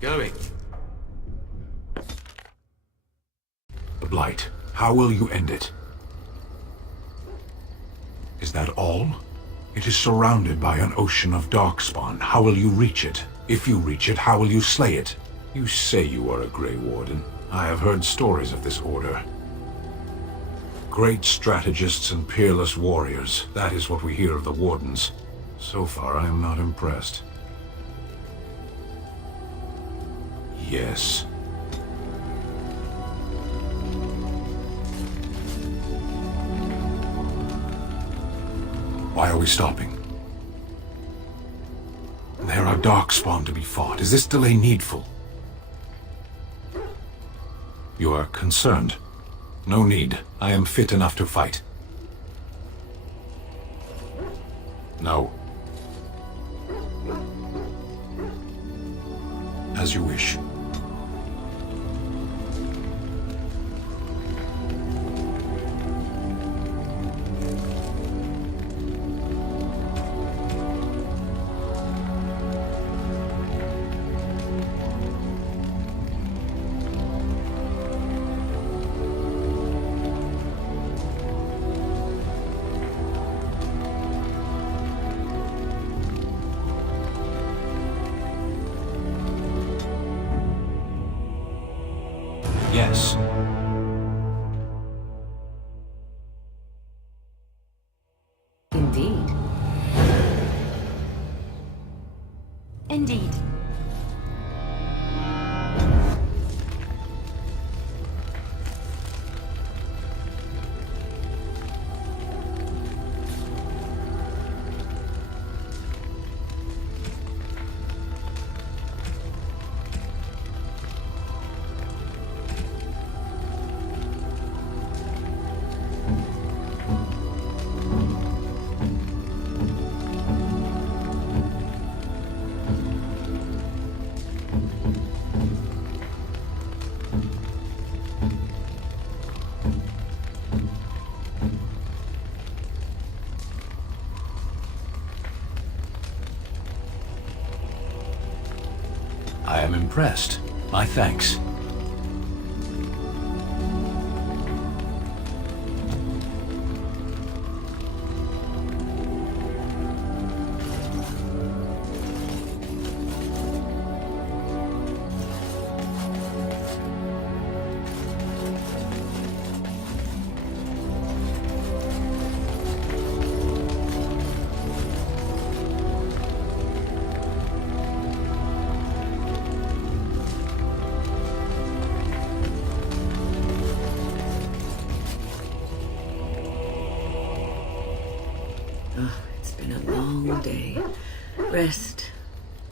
Going. The Blight. How will you end it? Is that all? It is surrounded by an ocean of darkspawn. How will you reach it? If you reach it, how will you slay it? You say you are a Grey Warden. I have heard stories of this order. Great strategists and peerless warriors. That is what we hear of the Wardens. So far, I am not impressed. Yes. Why are we stopping? There are darkspawn to be fought. Is this delay needful? You are concerned. No need. I am fit enough to fight. No. As you wish. Yes. Indeed. Indeed. I am impressed. My thanks. Oh, it's been a long day.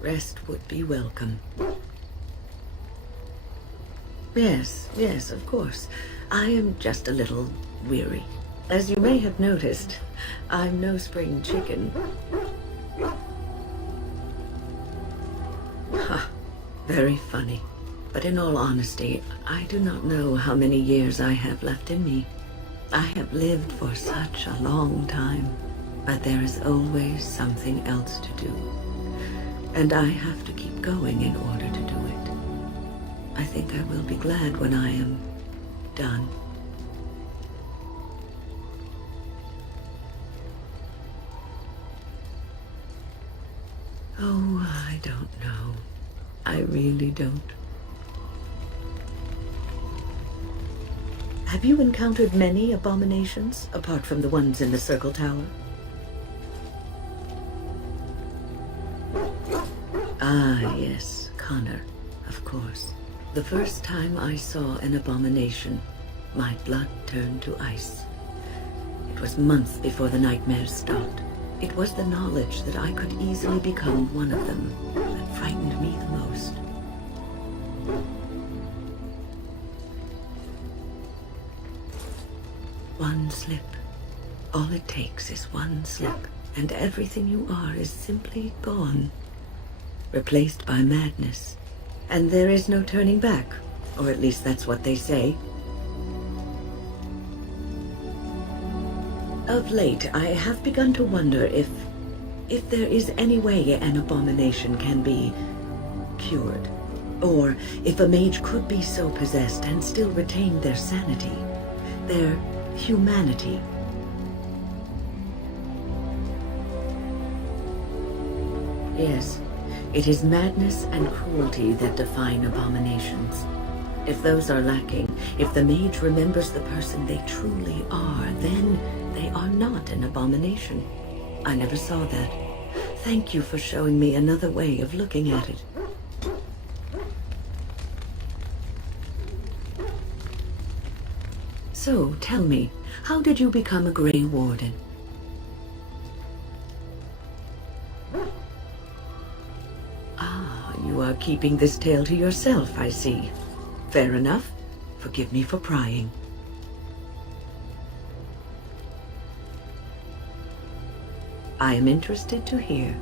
Rest would be welcome. Yes, of course. I am just a little weary. As you may have noticed, I'm no spring chicken. Ha, very funny. But in all honesty, I do not know how many years I have left in me. I have lived for such a long time. But there is always something else to do. And I have to keep going in order to do it. I think I will be glad when I am done. Oh, I don't know. I really don't. Have you encountered many abominations, apart from the ones in the Circle Tower? Ah, yes, Connor, of course. The first time I saw an abomination, my blood turned to ice. It was months before the nightmares stopped. It was the knowledge that I could easily become one of them that frightened me the most. One slip. All it takes is one slip, and everything you are is simply gone. Replaced by madness. And there is no turning back, or at least that's what they say. Of late, I have begun to wonder if there is any way an abomination can be cured. Or if a mage could be so possessed and still retain their sanity, their humanity. Yes, it is madness and cruelty that define abominations. If those are lacking, if the mage remembers the person they truly are, then they are not an abomination. I never saw that. Thank you for showing me another way of looking at it. So, tell me, how did you become a Grey Warden? Ah, you are keeping this tale to yourself, I see. Fair enough. Forgive me for prying. I am interested to hear.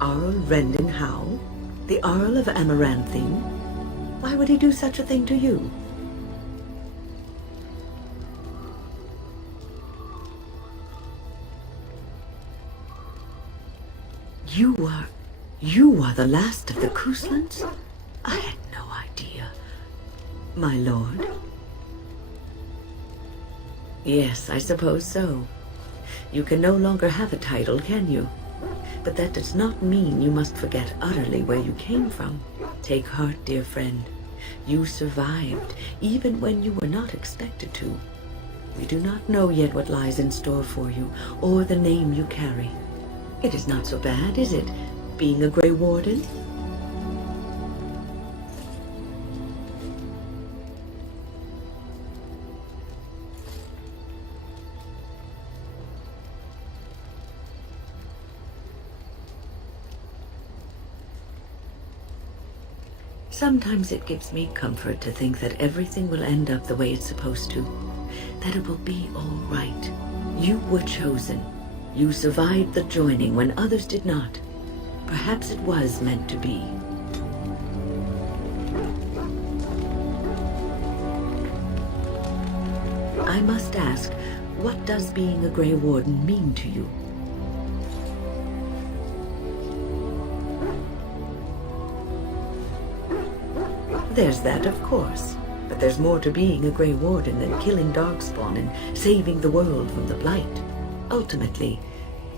Arl Rendon Howe? The Earl of Amaranthine? Why would he do such a thing to you? You are the last of the Couslands? I had no idea. My lord? Yes, I suppose so. You can no longer have a title, can you? But that does not mean you must forget utterly where you came from. Take heart, dear friend. You survived, even when you were not expected to. We do not know yet what lies in store for you, or the name you carry. It is not so bad, is it, being a Grey Warden? Sometimes it gives me comfort to think that everything will end up the way it's supposed to. That it will be all right. You were chosen. You survived the joining when others did not. Perhaps it was meant to be. I must ask, what does being a Grey Warden mean to you? There's that, of course. But there's more to being a Grey Warden than killing Darkspawn and saving the world from the Blight. Ultimately,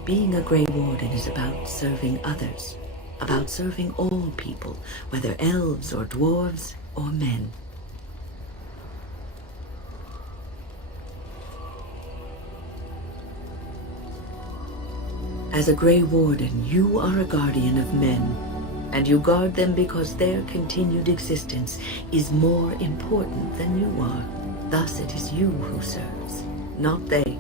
being a Grey Warden is about serving others. About serving all people, whether elves or dwarves or men. As a Grey Warden, you are a guardian of men. And you guard them because their continued existence is more important than you are. Thus it is you who serves, not they.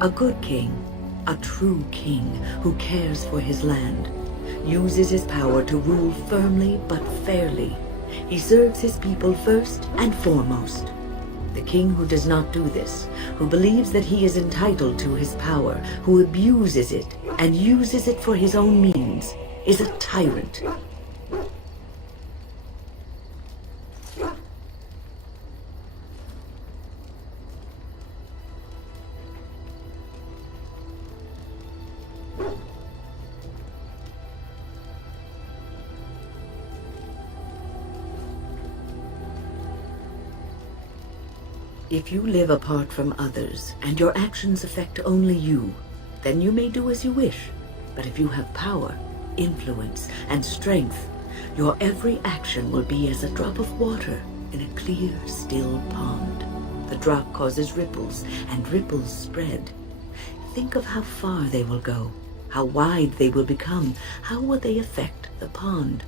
A good king, a true king who cares for his land, uses his power to rule firmly but fairly. He serves his people first and foremost. The king who does not do this, who believes that he is entitled to his power, who abuses it and uses it for his own means, is a tyrant. If you live apart from others, and your actions affect only you, then you may do as you wish. But if you have power, influence, and strength, your every action will be as a drop of water in a clear, still pond. The drop causes ripples, and ripples spread. Think of how far they will go, how wide they will become, how will they affect the pond.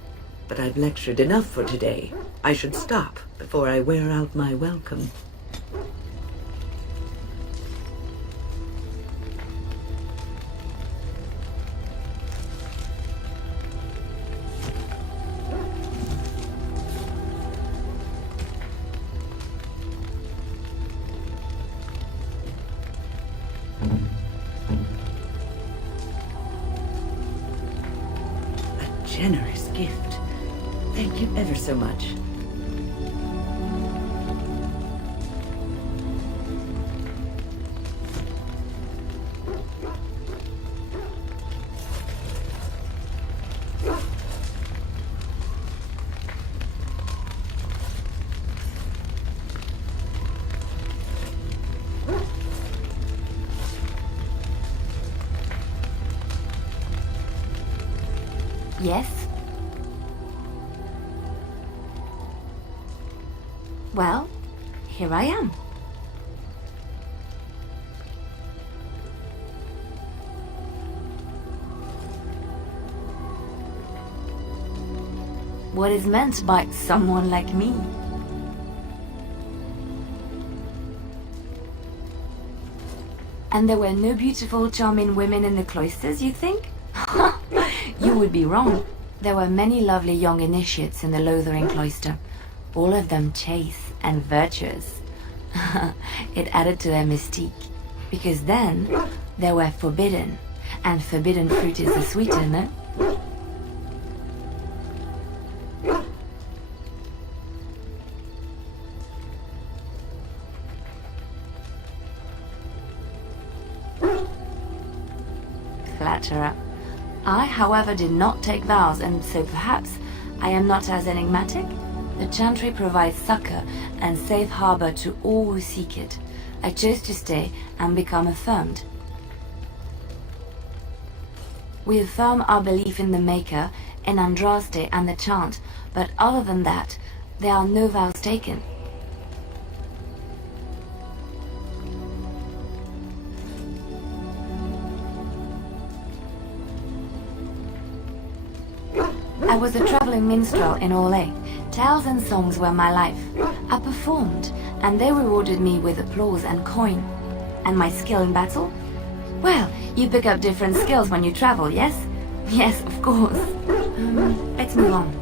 But I've lectured enough for today. I should stop before I wear out my welcome. Generous gift. Thank you ever so much. Yes? Well, here I am. What is meant by someone like me? And there were no beautiful, charming women in the cloisters, you think? You would be wrong. There were many lovely young initiates in the Lothering cloister, all of them chaste and virtuous. It added to their mystique, because then they were forbidden, and forbidden fruit is the sweeter, no? Flatterer. I, however, did not take vows, and so perhaps I am not as enigmatic. The Chantry provides succor and safe harbor to all who seek it. I chose to stay and become affirmed. We affirm our belief in the Maker, in Andraste and the chant, but other than that, there are no vows taken. I was a traveling minstrel in Orlais. Tales and songs were my life. I performed, and they rewarded me with applause and coin. And my skill in battle? Well, you pick up different skills when you travel, yes? Yes, of course. Let's move on.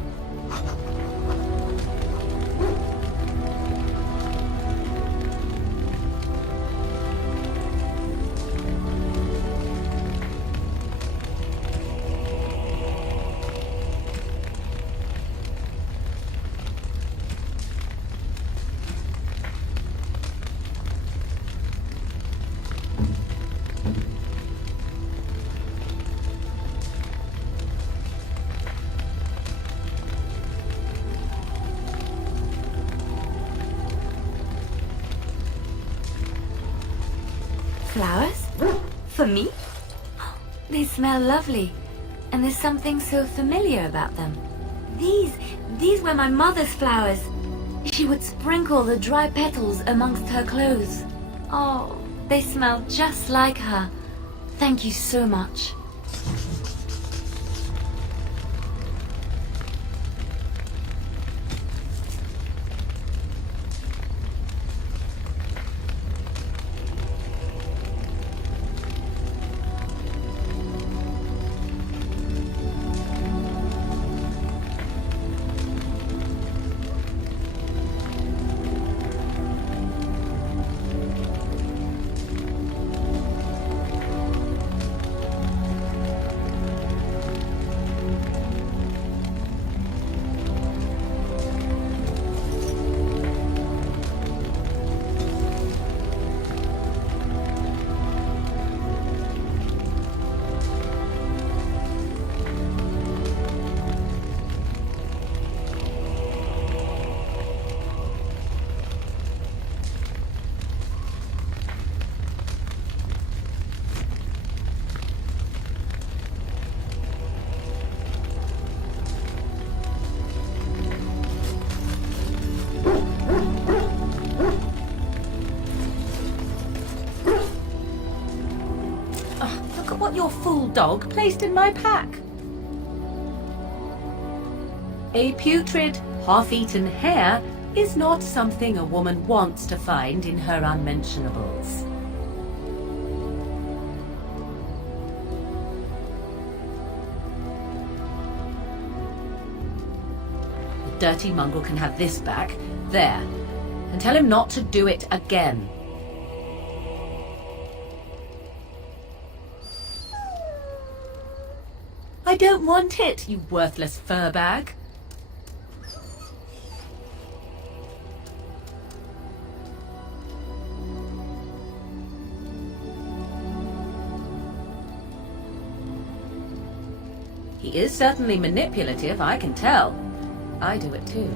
Flowers? For me? They smell lovely, and there's something so familiar about them. These were my mother's flowers. She would sprinkle the dry petals amongst her clothes. Oh, they smell just like her. Thank you so much. What your fool dog placed in my pack. A putrid, half-eaten hare is not something a woman wants to find in her unmentionables. The dirty mongrel can have this back, there, and tell him not to do it again. I don't want it, you worthless fur bag. He is certainly manipulative, I can tell. I do it too.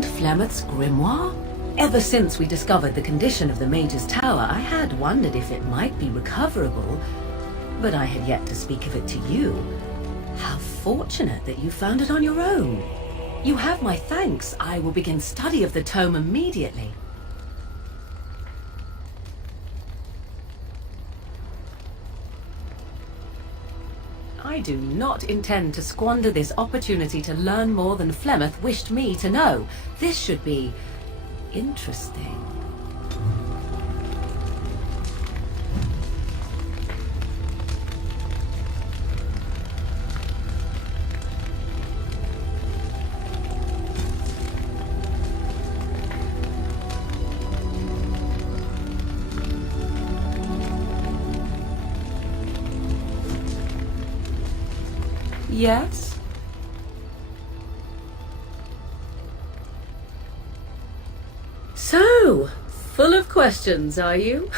found Flemeth's grimoire? Ever since we discovered the condition of the Mage's Tower, I had wondered if it might be recoverable, but I had yet to speak of it to you. How fortunate that you found it on your own. You have my thanks. I will begin study of the tome immediately. I do not intend to squander this opportunity to learn more than Flemeth wished me to know. This should be interesting. Yes? So, full of questions, are you?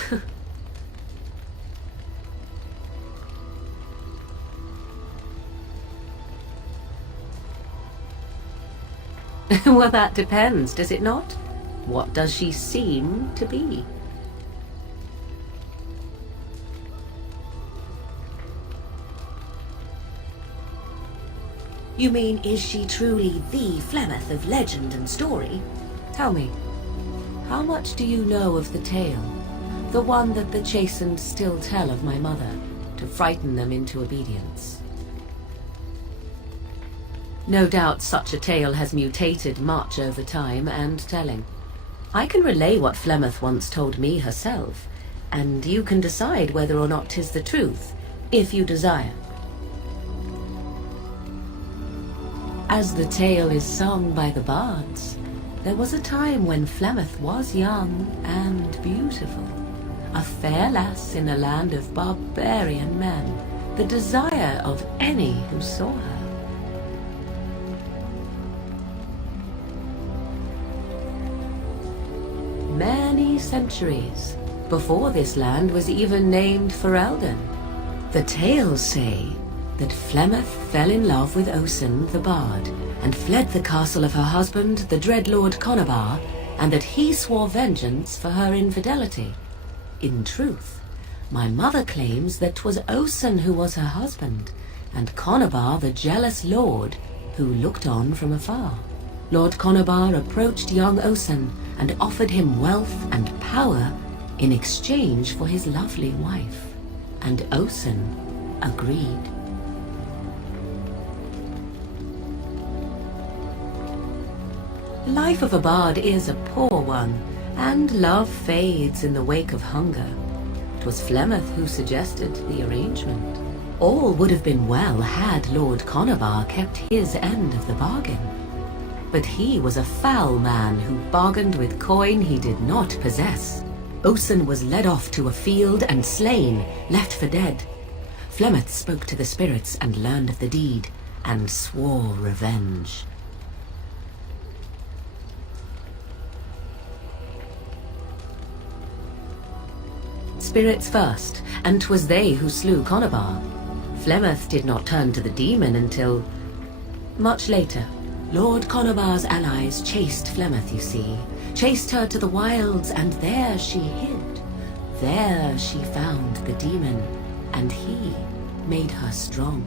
Well, that depends, does it not? What does she seem to be? You mean, is she truly the Flemeth of legend and story? Tell me, how much do you know of the tale? The one that the Chastened still tell of my mother, to frighten them into obedience. No doubt such a tale has mutated much over time and telling. I can relay what Flemeth once told me herself, and you can decide whether or not 'tis the truth, if you desire. As the tale is sung by the bards, there was a time when Flemeth was young and beautiful, a fair lass in a land of barbarian men, the desire of any who saw her. Many centuries before this land was even named Ferelden, the tales say that Flemeth fell in love with Osen the Bard, and fled the castle of her husband, the dread Lord Conobar, and that he swore vengeance for her infidelity. In truth, my mother claims that 'twas Osen who was her husband, and Conobar the jealous lord who looked on from afar. Lord Conobar approached young Osen and offered him wealth and power in exchange for his lovely wife, and Osen agreed. The life of a bard is a poor one, and love fades in the wake of hunger. 'Twas Flemeth who suggested the arrangement. All would have been well had Lord Conobar kept his end of the bargain. But he was a foul man who bargained with coin he did not possess. Osen was led off to a field and slain, left for dead. Flemeth spoke to the spirits and learned of the deed, and swore revenge. Spirits first, and 'twas they who slew Conobar. Flemeth did not turn to the demon until much later. Lord Conobar's allies chased Flemeth, you see, chased her to the wilds, and there she hid. There she found the demon, and he made her strong.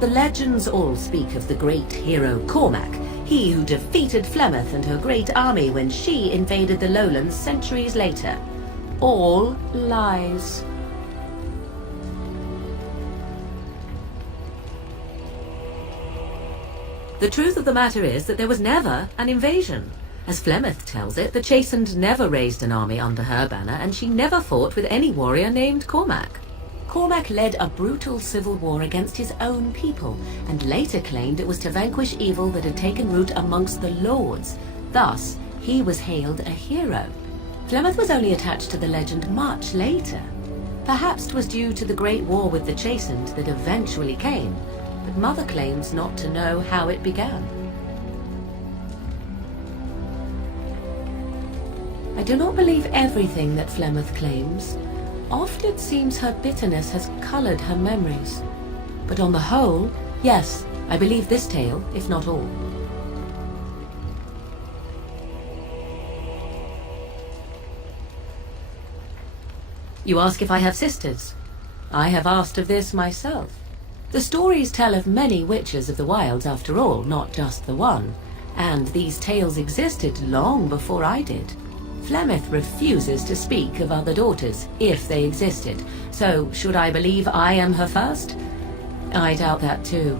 The legends all speak of the great hero Cormac, he who defeated Flemeth and her great army when she invaded the lowlands centuries later. All lies. The truth of the matter is that there was never an invasion. As Flemeth tells it, the Chastened never raised an army under her banner, and she never fought with any warrior named Cormac. Cormac led a brutal civil war against his own people, and later claimed it was to vanquish evil that had taken root amongst the lords. Thus, he was hailed a hero. Flemeth was only attached to the legend much later. Perhaps 'twas due to the great war with the Chastened that eventually came, but Mother claims not to know how it began. I do not believe everything that Flemeth claims. Oft it seems her bitterness has colored her memories. But on the whole, yes, I believe this tale, if not all. You ask if I have sisters. I have asked of this myself. The stories tell of many witches of the wilds after all, not just the one. And these tales existed long before I did. Flemeth refuses to speak of other daughters, if they existed. So, should I believe I am her first? I doubt that too.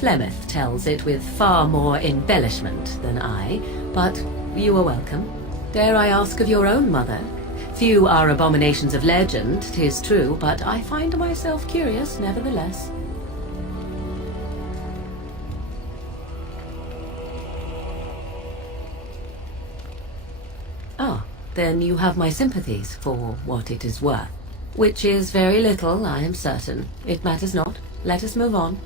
Flemeth tells it with far more embellishment than I, but you are welcome. Dare I ask of your own mother? Few are abominations of legend, 'tis true, but I find myself curious nevertheless. Ah, then you have my sympathies, for what it is worth. Which is very little, I am certain. It matters not. Let us move on.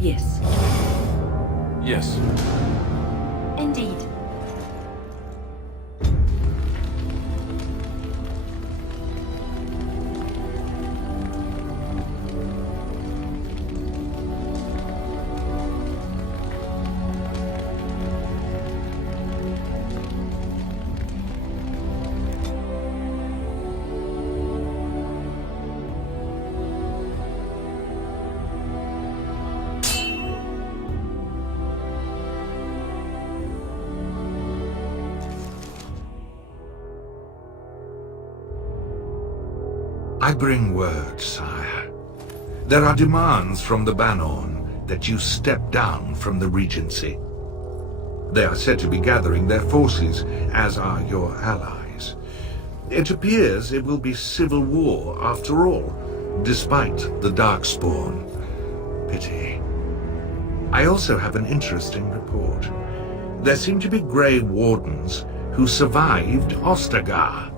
Yes. Yes. Indeed. I bring word, sire. There are demands from the Banorn that you step down from the Regency. They are said to be gathering their forces, as are your allies. It appears it will be civil war after all, despite the Darkspawn. Pity. I also have an interesting report. There seem to be Grey Wardens who survived Ostagar.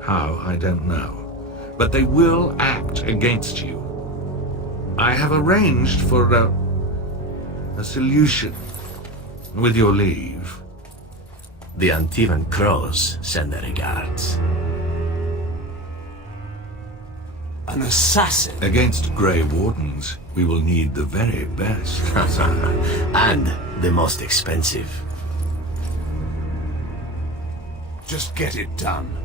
How, I don't know. But they will act against you. I have arranged for a solution, with your leave. The Antivan Crows send their regards. An assassin? Against Grey Wardens, we will need the very best. And the most expensive. Just get it done.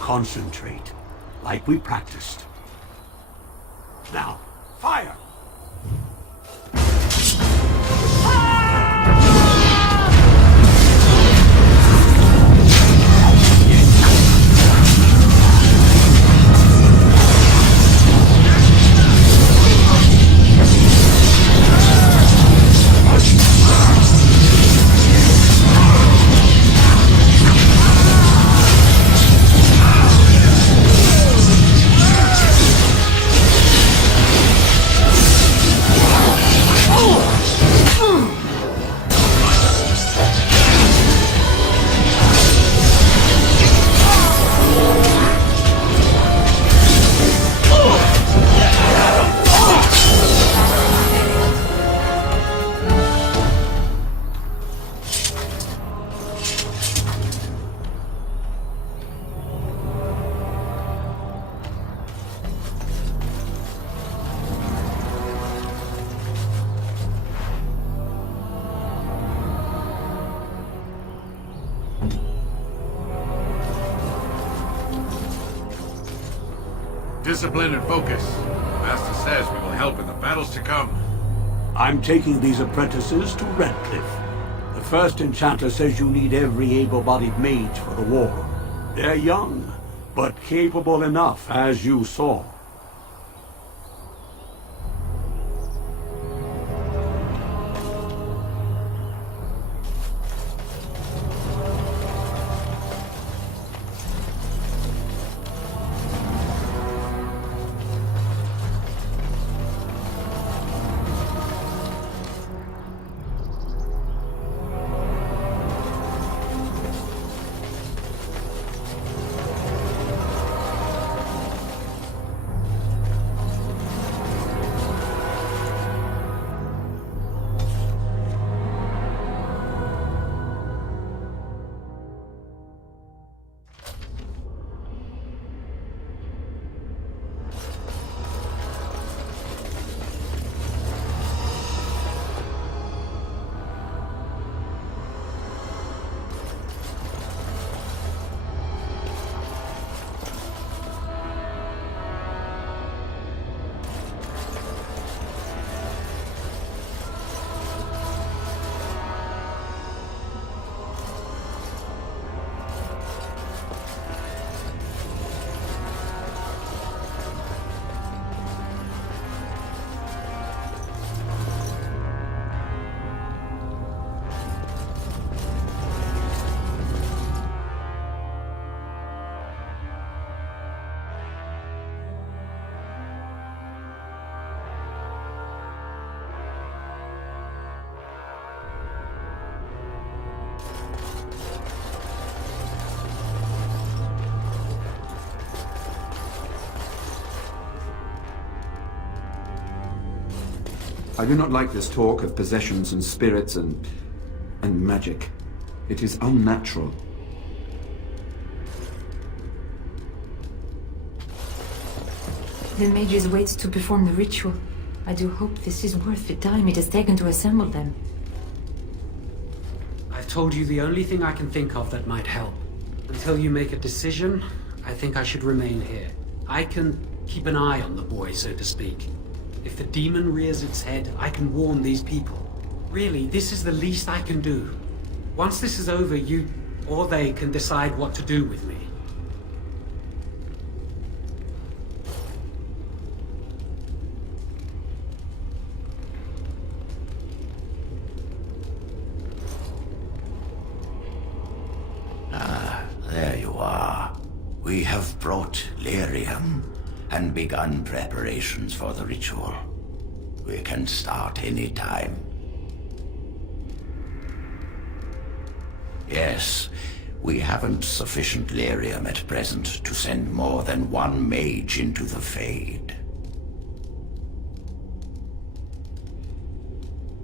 Concentrate, like we practiced. Now, fire! Discipline and focus. Master says we will help in the battles to come. I'm taking these apprentices to Redcliffe. The first enchanter says you need every able-bodied mage for the war. They're young, but capable enough, as you saw. I do not like this talk of possessions and spirits and magic. It is unnatural. The mages wait to perform the ritual. I do hope this is worth the time it has taken to assemble them. I've told you the only thing I can think of that might help. Until you make a decision, I think I should remain here. I can keep an eye on the boy, so to speak. If the demon rears its head, I can warn these people. Really, this is the least I can do. Once this is over, you or they can decide what to do with me. There you are. We have brought lyrium and begun preparations for the ritual. We can start any time. Yes, we haven't sufficient lyrium at present to send more than one mage into the Fade.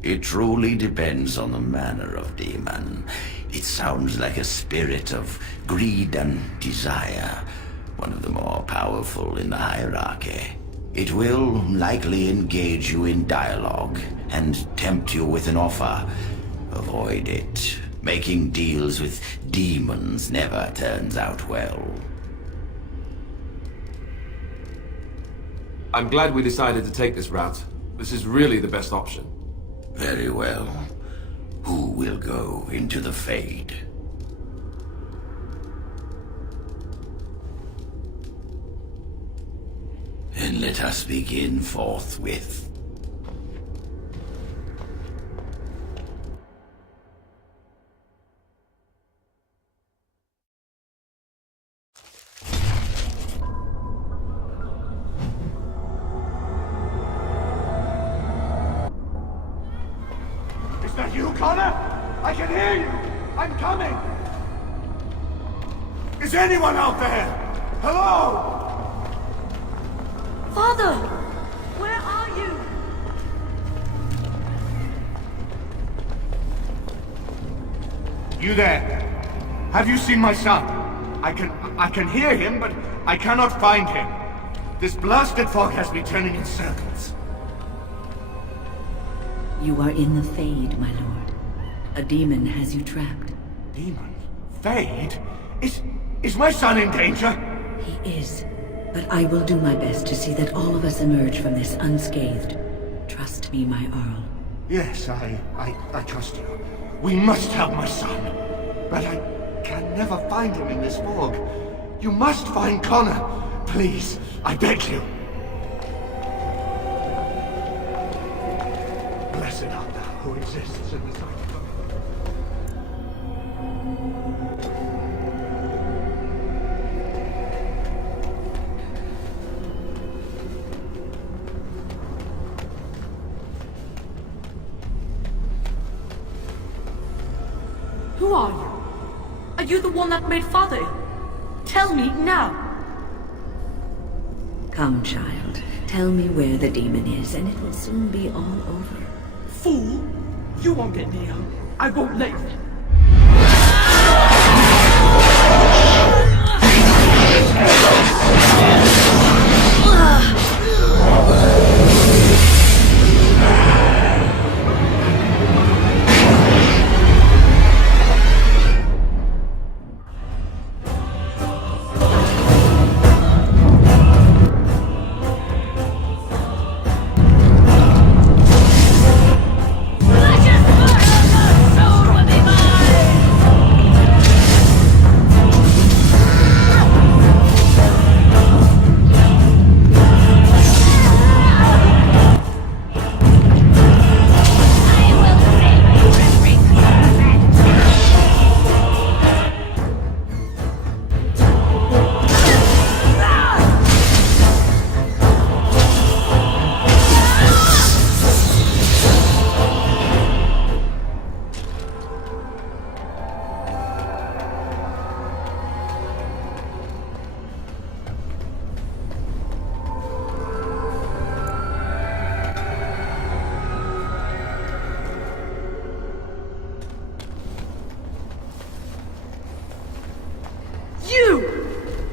It truly depends on the manner of demon. It sounds like a spirit of greed and desire, one of the more powerful in the hierarchy. It will likely engage you in dialogue and tempt you with an offer. Avoid it. Making deals with demons never turns out well. I'm glad we decided to take this route. This is really the best option. Very well. Who will go into the Fade? Then let us begin forthwith. Is that you, Connor? I can hear you! I'm coming! Is anyone out there? Hello? Father! Where are you? You there? Have you seen my son? I can hear him, but I cannot find him. This blasted fog has me turning in circles. You are in the Fade, my lord. A demon has you trapped. Demon? Fade? Is my son in danger? He is. But I will do my best to see that all of us emerge from this unscathed. Trust me, my Earl. Yes, I trust you. We must help my son. But I can never find him in this fog. You must find Connor. Please, I beg you. Blessed art thou who exists in the sight of God. Who are you? Are you the one that made Father ill? Tell me now! Come, child. Tell me where the demon is, and it will soon be all over. Fool! You won't get me out. I won't let you.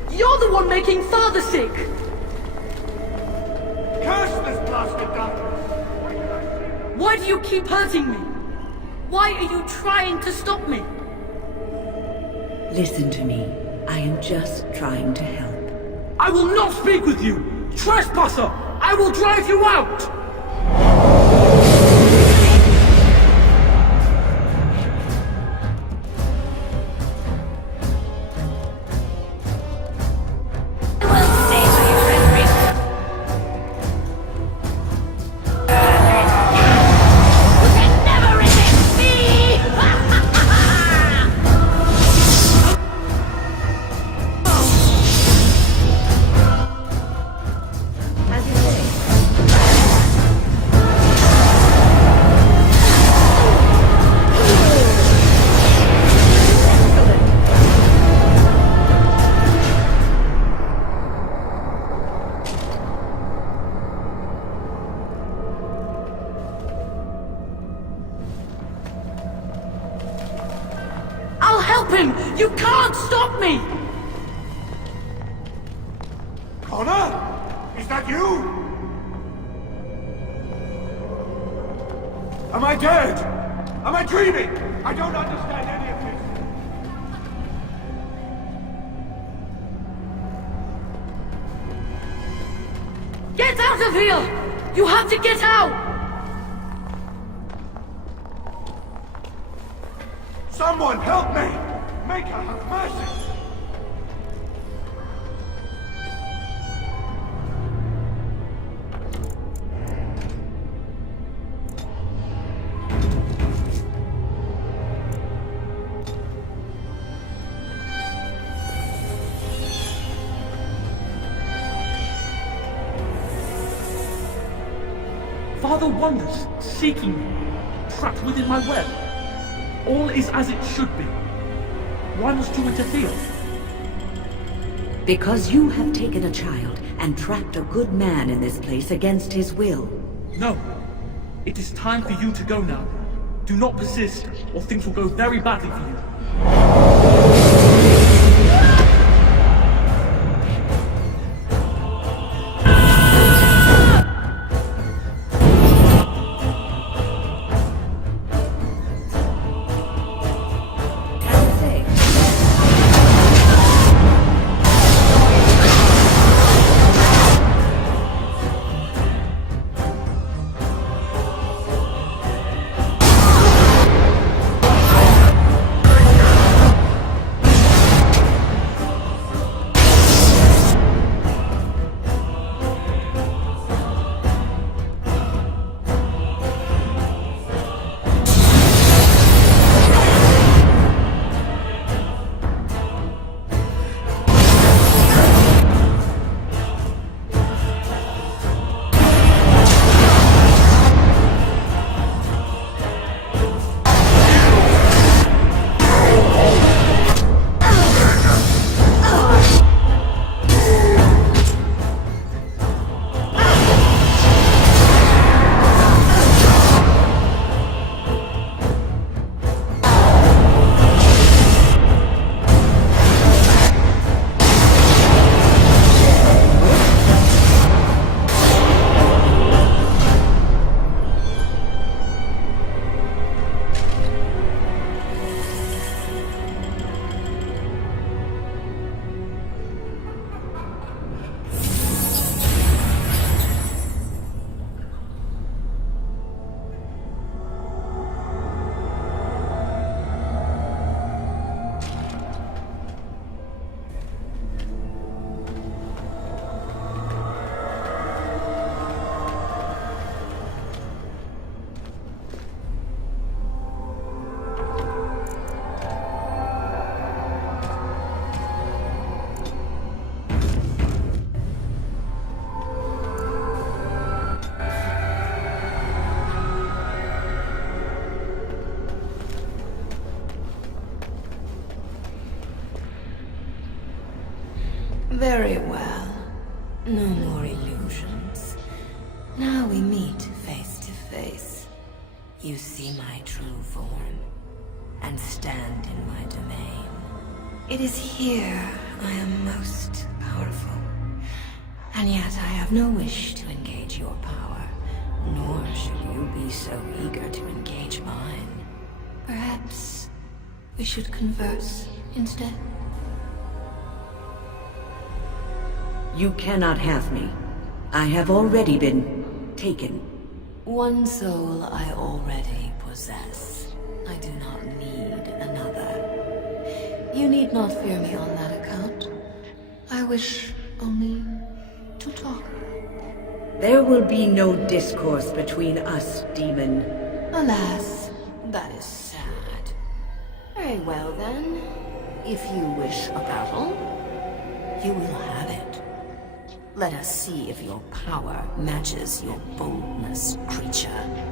You're the one making Father sick! Curse this blasted darkness! Why do you keep hurting me? Why are you trying to stop me? Listen to me. I am just trying to help. I will not speak with you! Trespasser! I will drive you out! I'll help him! You can't stop me! Connor? Is that you? Am I dead? Am I dreaming? I don't understand any of this. Get out of here! You have to get out! Someone help me! Make her have mercy! Father wanders, seeking me, trapped within my web. All is as it should be. Why must you interfere? Because you have taken a child and trapped a good man in this place against his will. No. It is time for you to go now. Do not persist, or things will go very badly for you. Very well. No more illusions. Now we meet face to face. You see my true form, and stand in my domain. It is here I am most powerful. And yet I have no wish to engage your power, nor should you be so eager to engage mine. Perhaps we should converse instead. You cannot have me. I have already been taken. One soul I already possess. I do not need another. You need not fear me on that account. I wish only to talk. There will be no discourse between us, demon. Alas, that is sad. Very well then. If you wish a battle, you will have it. Let us see if your power matches your boldness, creature.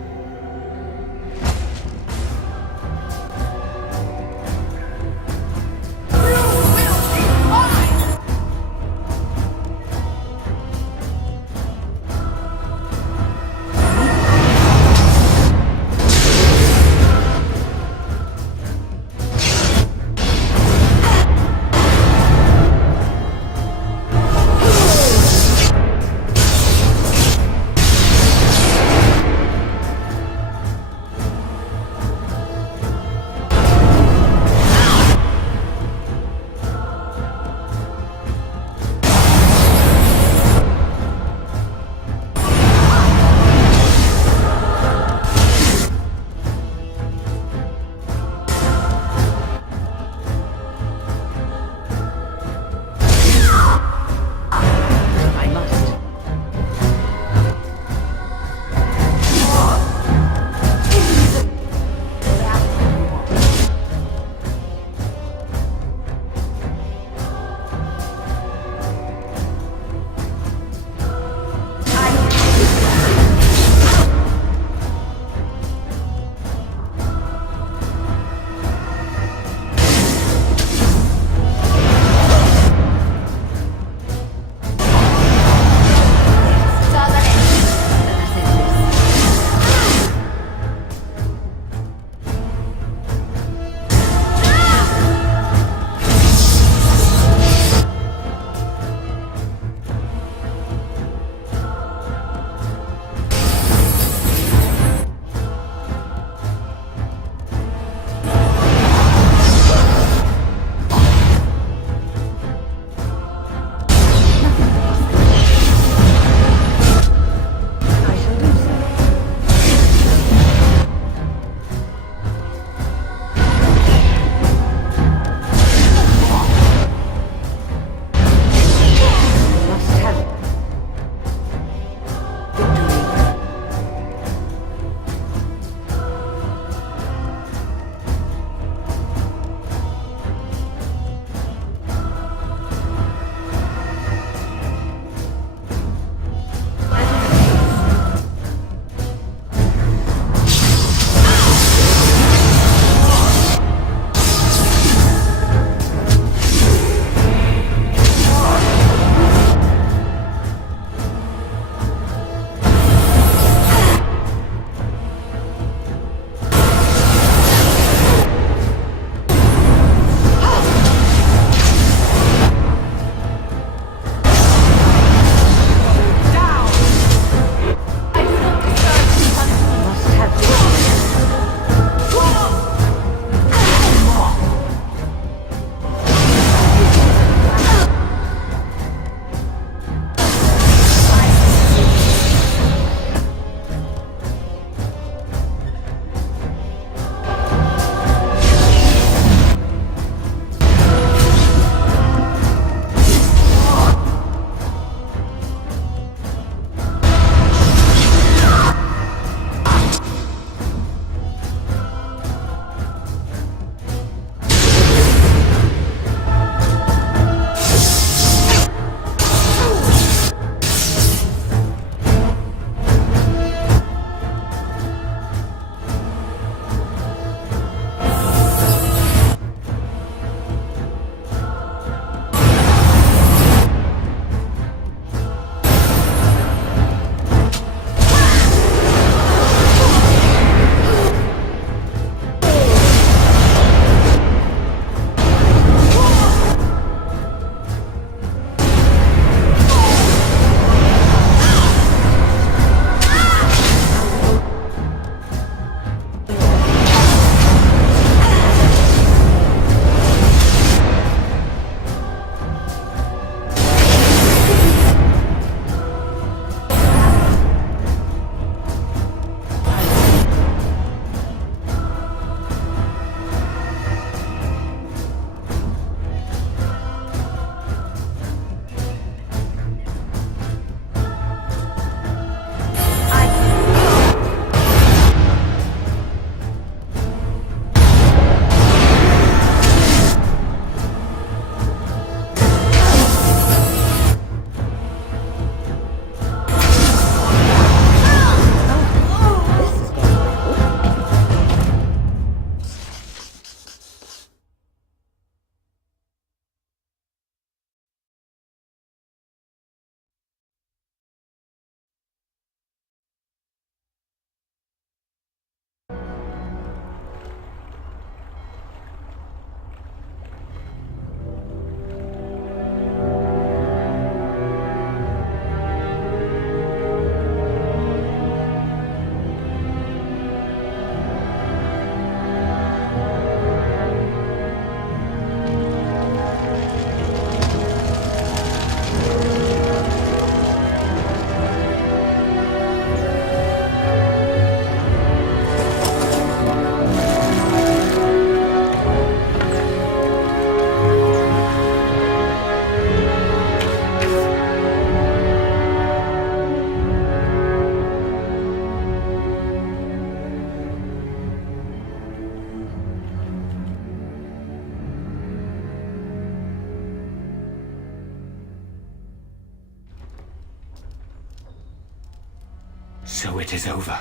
So it is over.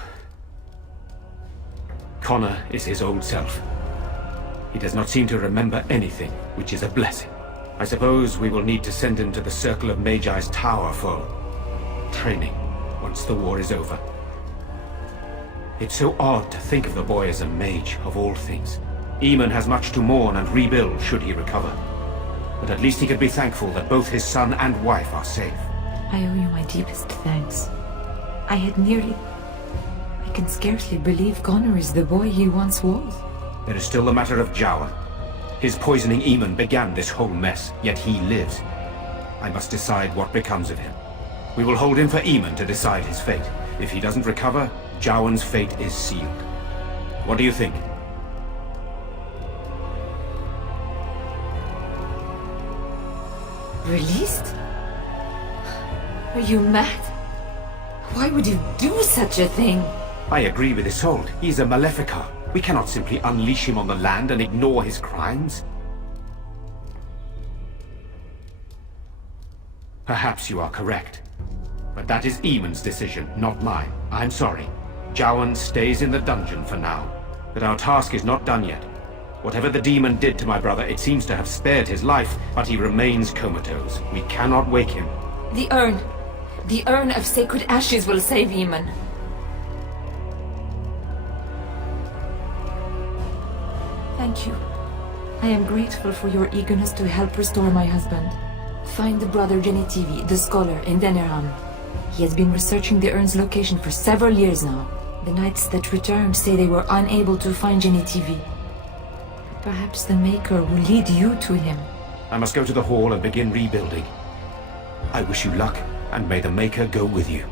Connor is his old self. He does not seem to remember anything, which is a blessing. I suppose we will need to send him to the Circle of Magi's tower for training once the war is over. It's so odd to think of the boy as a mage, of all things. Eamon has much to mourn and rebuild should he recover. But at least he could be thankful that both his son and wife are safe. I owe you my deepest thanks. I can scarcely believe Connor is the boy he once was. There is still the matter of Jawa. His poisoning Eamon began this whole mess, yet he lives. I must decide what becomes of him. We will hold him for Eamon to decide his fate. If he doesn't recover, Jowan's fate is sealed. What do you think? Released? Are you mad? Why would you do such a thing? I agree with Isolde. He's a Maleficar. We cannot simply unleash him on the land and ignore his crimes. Perhaps you are correct. But that is Eamon's decision, not mine. I'm sorry. Jowan stays in the dungeon for now. But our task is not done yet. Whatever the demon did to my brother, it seems to have spared his life, but he remains comatose. We cannot wake him. The urn. The urn of sacred ashes will save Eamon. Thank you. I am grateful for your eagerness to help restore my husband. Find the brother Genitivi, the scholar, in Deneram. He has been researching the urn's location for several years now. The knights that returned say they were unable to find Genitivi. Perhaps the Maker will lead you to him. I must go to the hall and begin rebuilding. I wish you luck, and may the Maker go with you.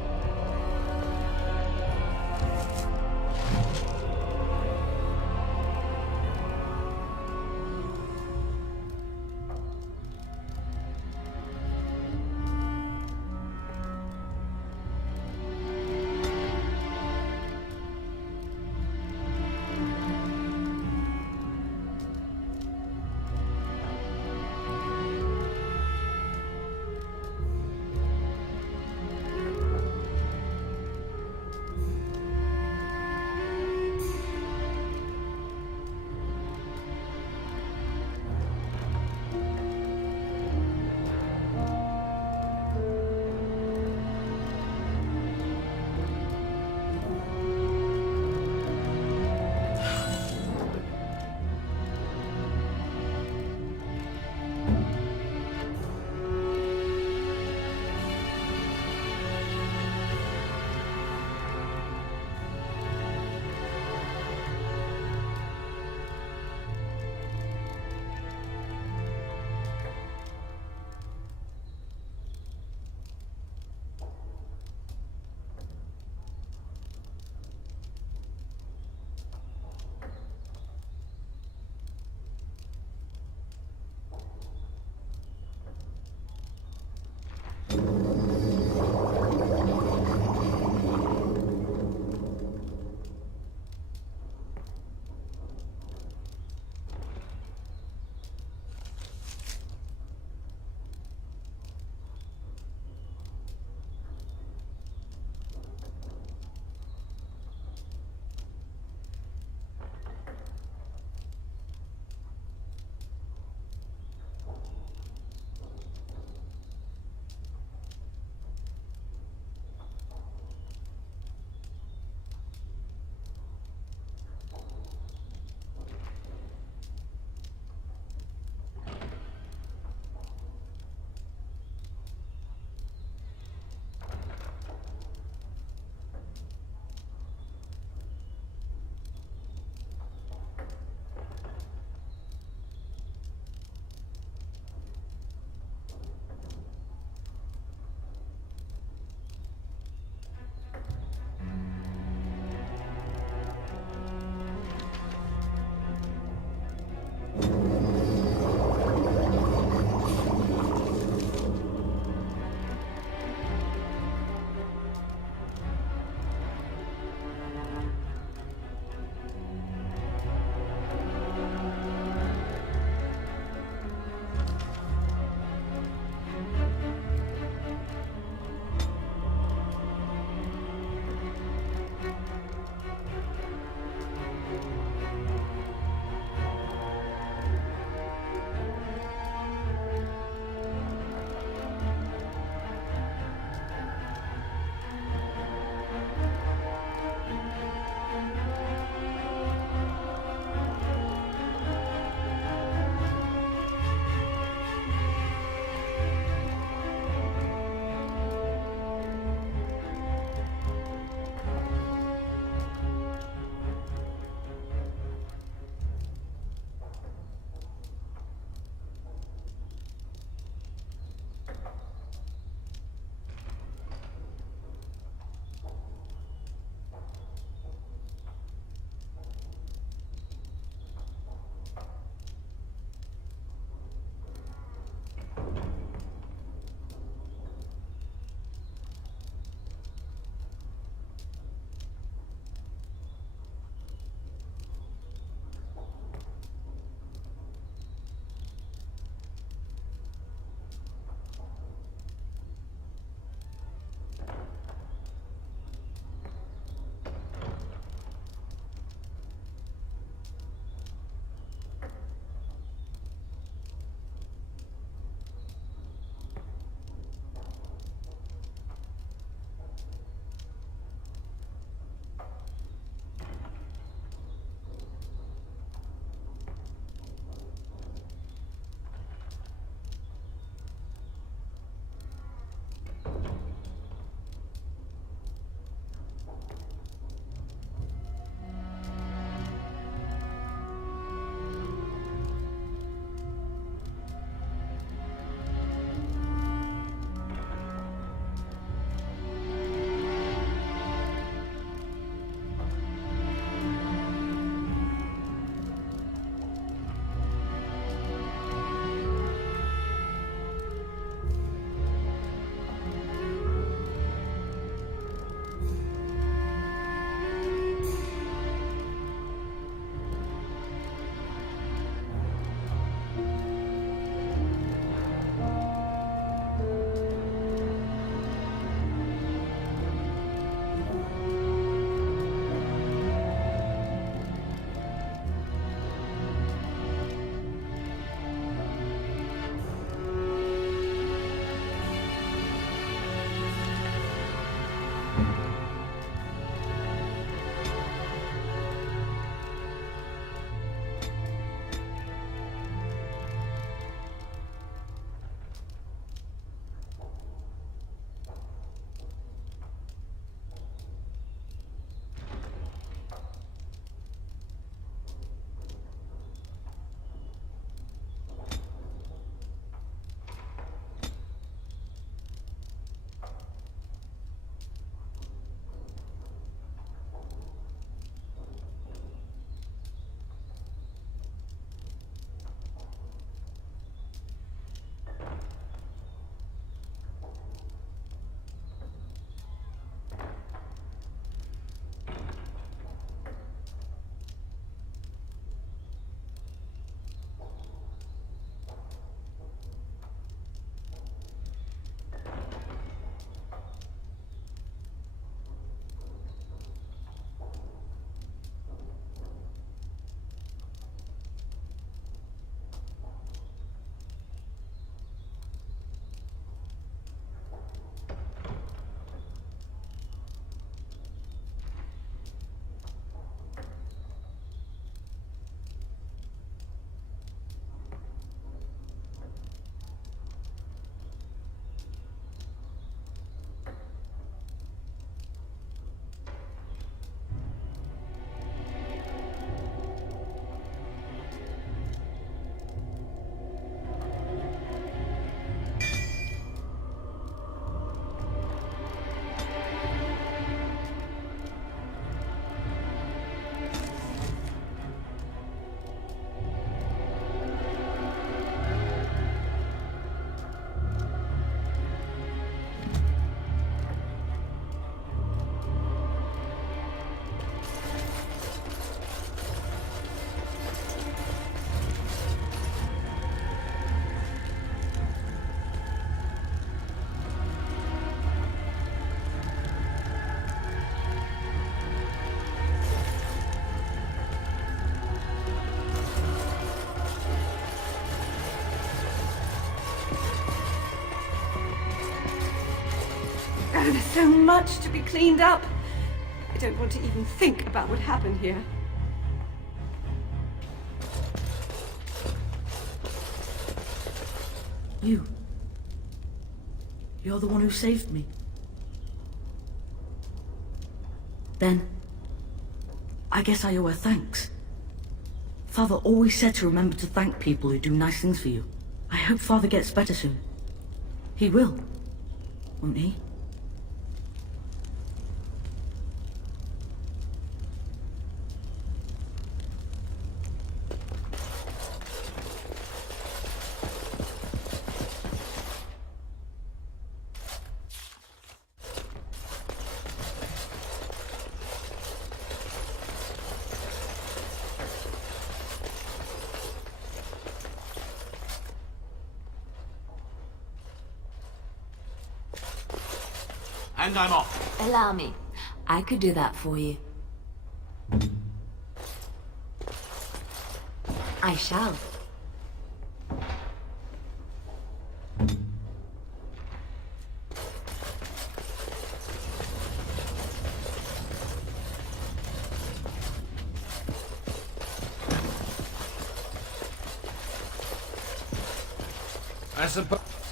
Oh, there's so much to be cleaned up. I don't want to even think about what happened here. You're the one who saved me. Then, I guess I owe her thanks. Father always said to remember to thank people who do nice things for you. I hope Father gets better soon. He will, won't he? And I'm off. Allow me. I could do that for you. I shall.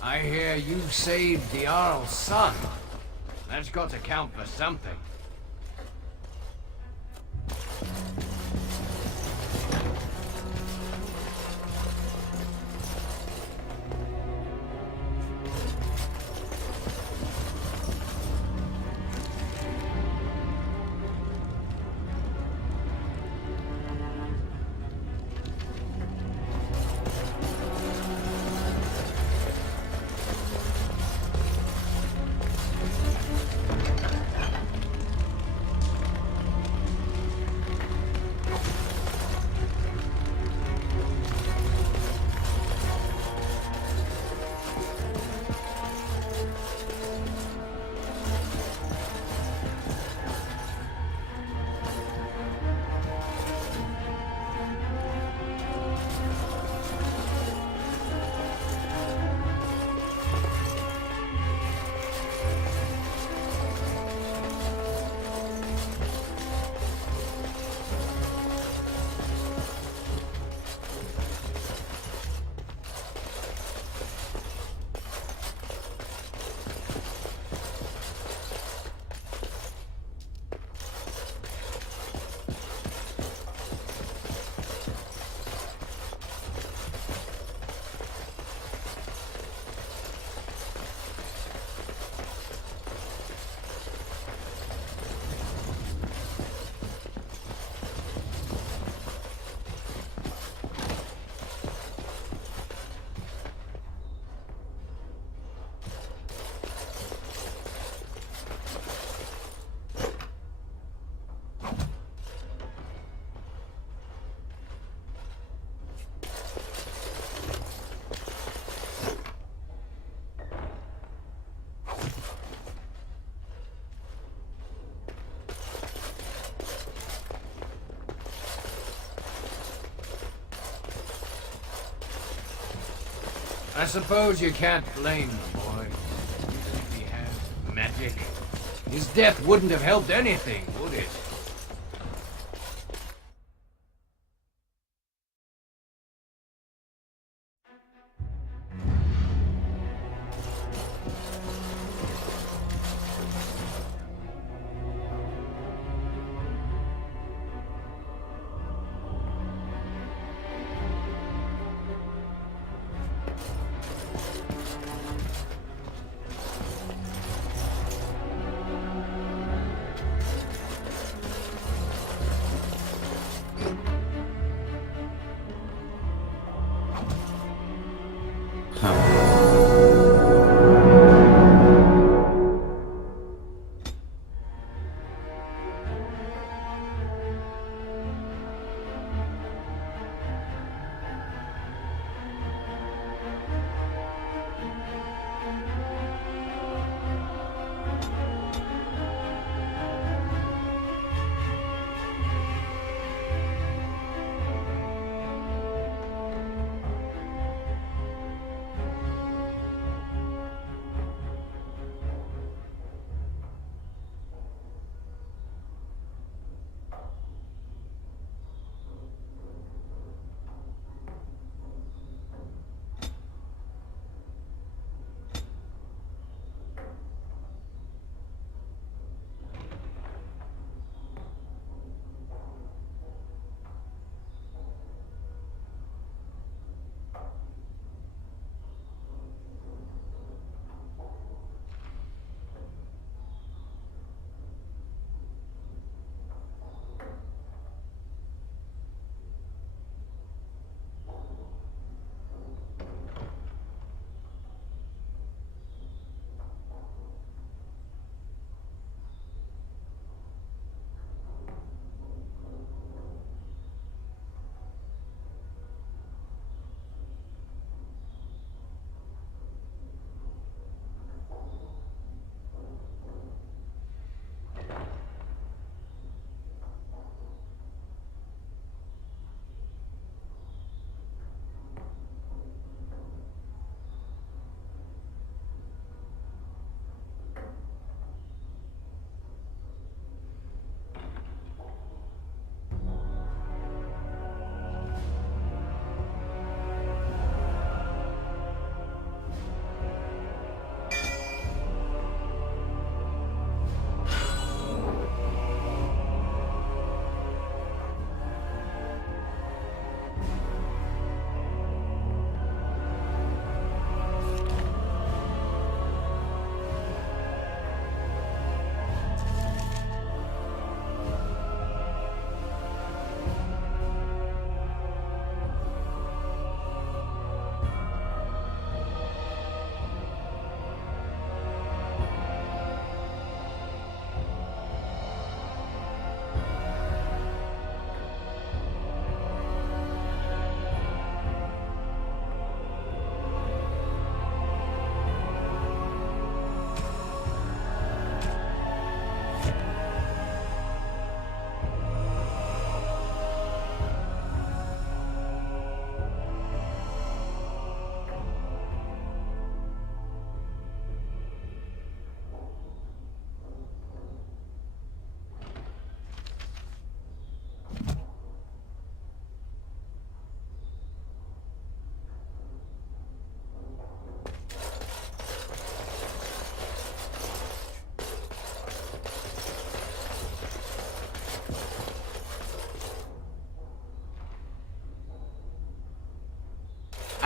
I hear you saved the Jarl's son. That's got to count for something. I suppose you can't blame the boy. Even if he has magic, his death wouldn't have helped anything, would it?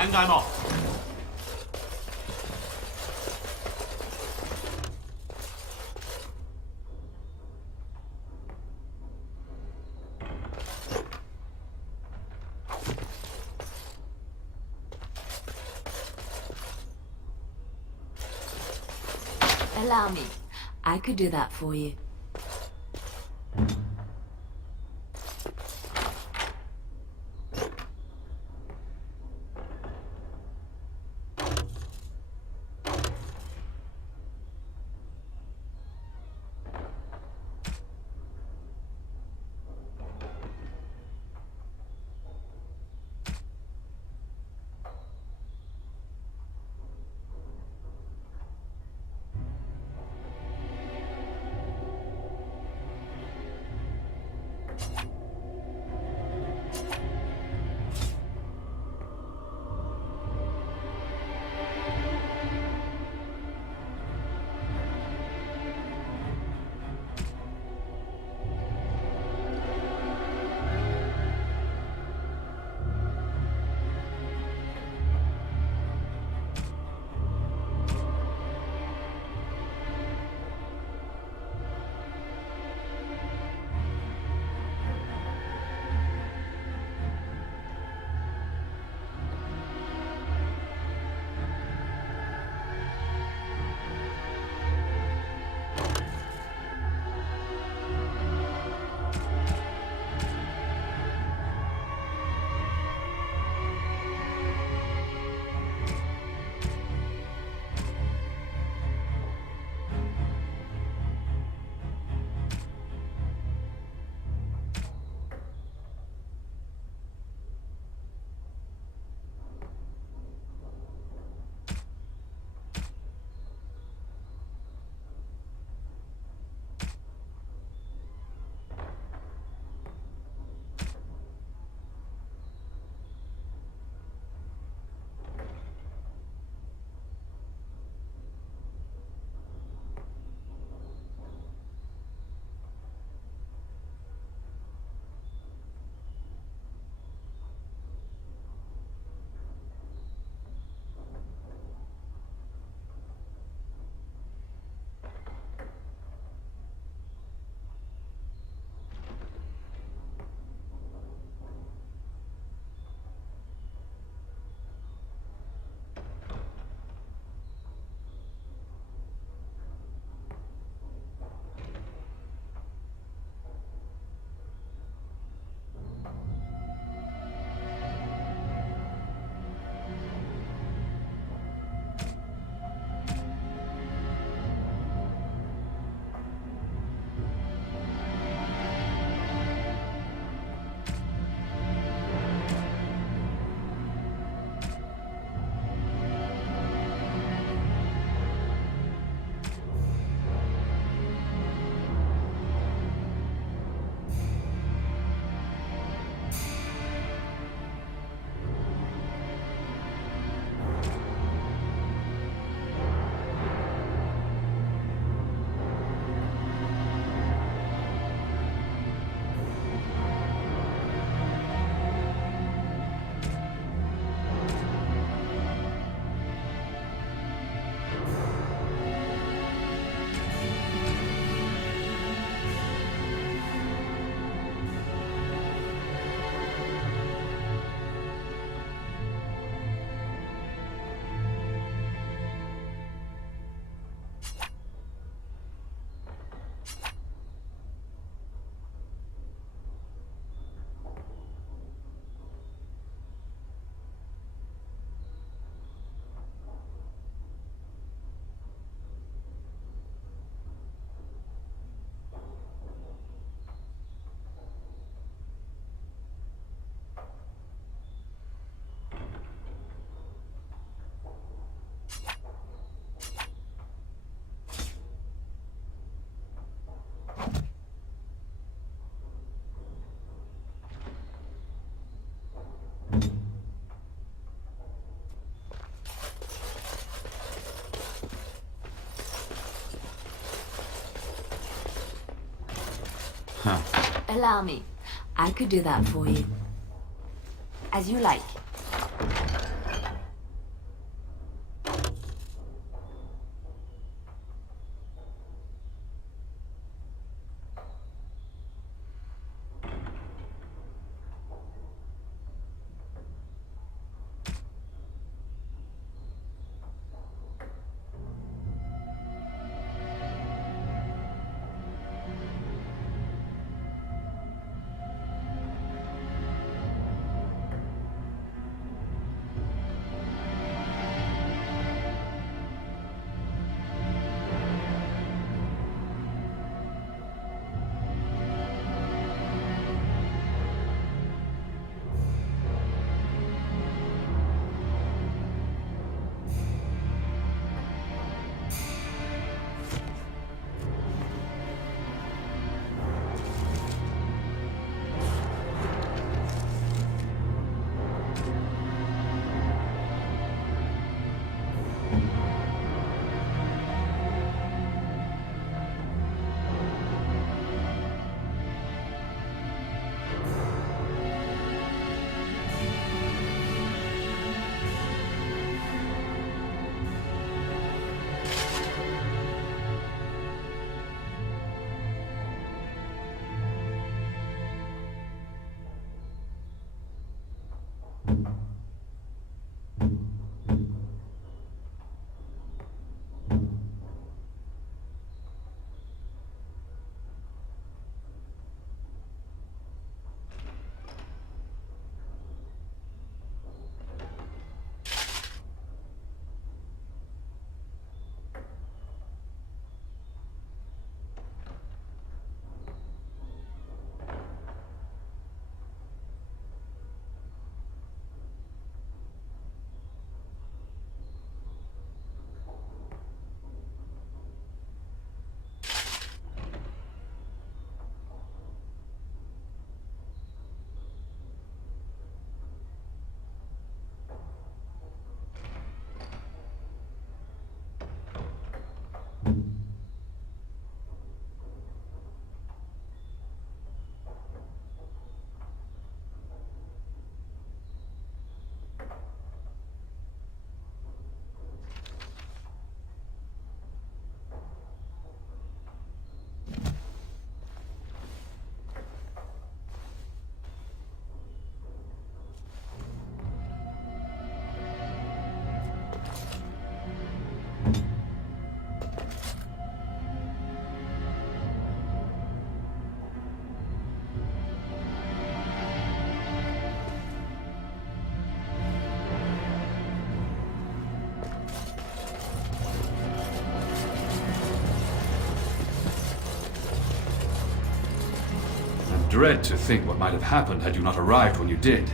And I'm off. Allow me. I could do that for you. Allow me. I could do that for you. As you like. dread to think what might have happened had you not arrived when you did.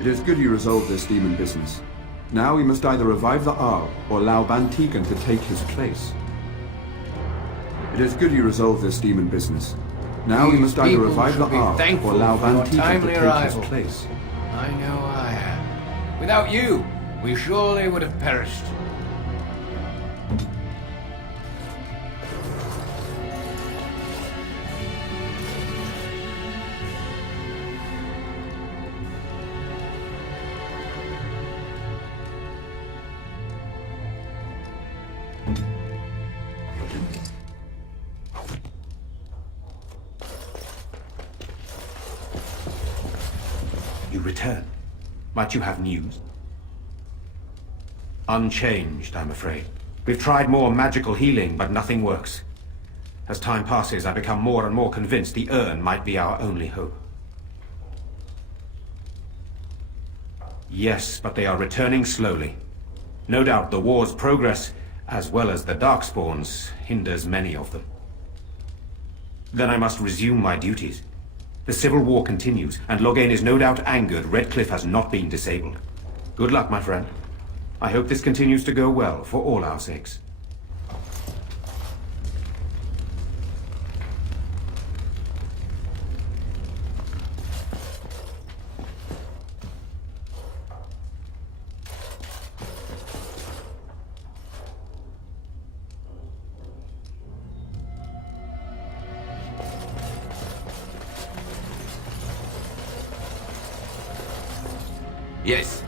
It is good you resolved this demon business. Now we must either revive the Arl or allow Ban Tegan to take his place. It is good you resolved this demon business. Now we must either People revive the should be Arl thankful or allow for Ban your Tegan to timely take arrival. his place. I know I am. Without you, we surely would have perished. You return. Might you have news? Unchanged, I'm afraid. We've tried more magical healing, but nothing works. As time passes, I become more and more convinced the urn might be our only hope. Yes, but they are returning slowly. No doubt the war's progress, as well as the Darkspawns, hinders many of them. Then I must resume my duties. The civil war continues, and Loghain is no doubt angered Redcliffe has not been disabled. Good luck, my friend. I hope this continues to go well for all our sakes. Yes.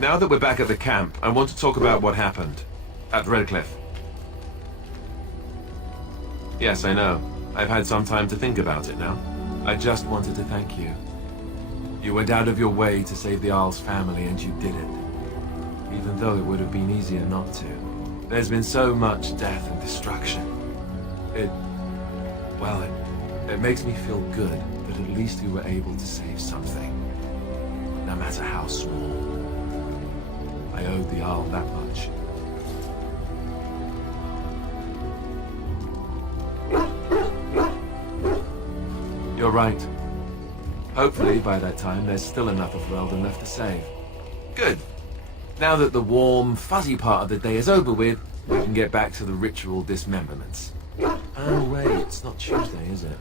Now that we're back at the camp, I want to talk about what happened at Redcliffe. Yes, I know. I've had some time to think about it now. I just wanted to thank you. You went out of your way to save the Arl's family, and you did it. Even though it would have been easier not to. There's been so much death and destruction. It makes me feel good that at least we were able to save something. No matter how small. I owed the Arl that much. You're right. Hopefully, by that time, there's still enough of Ferelden left to save. Good. Now that the warm, fuzzy part of the day is over with, we can get back to the ritual dismemberments. Oh wait, it's not Tuesday, is it?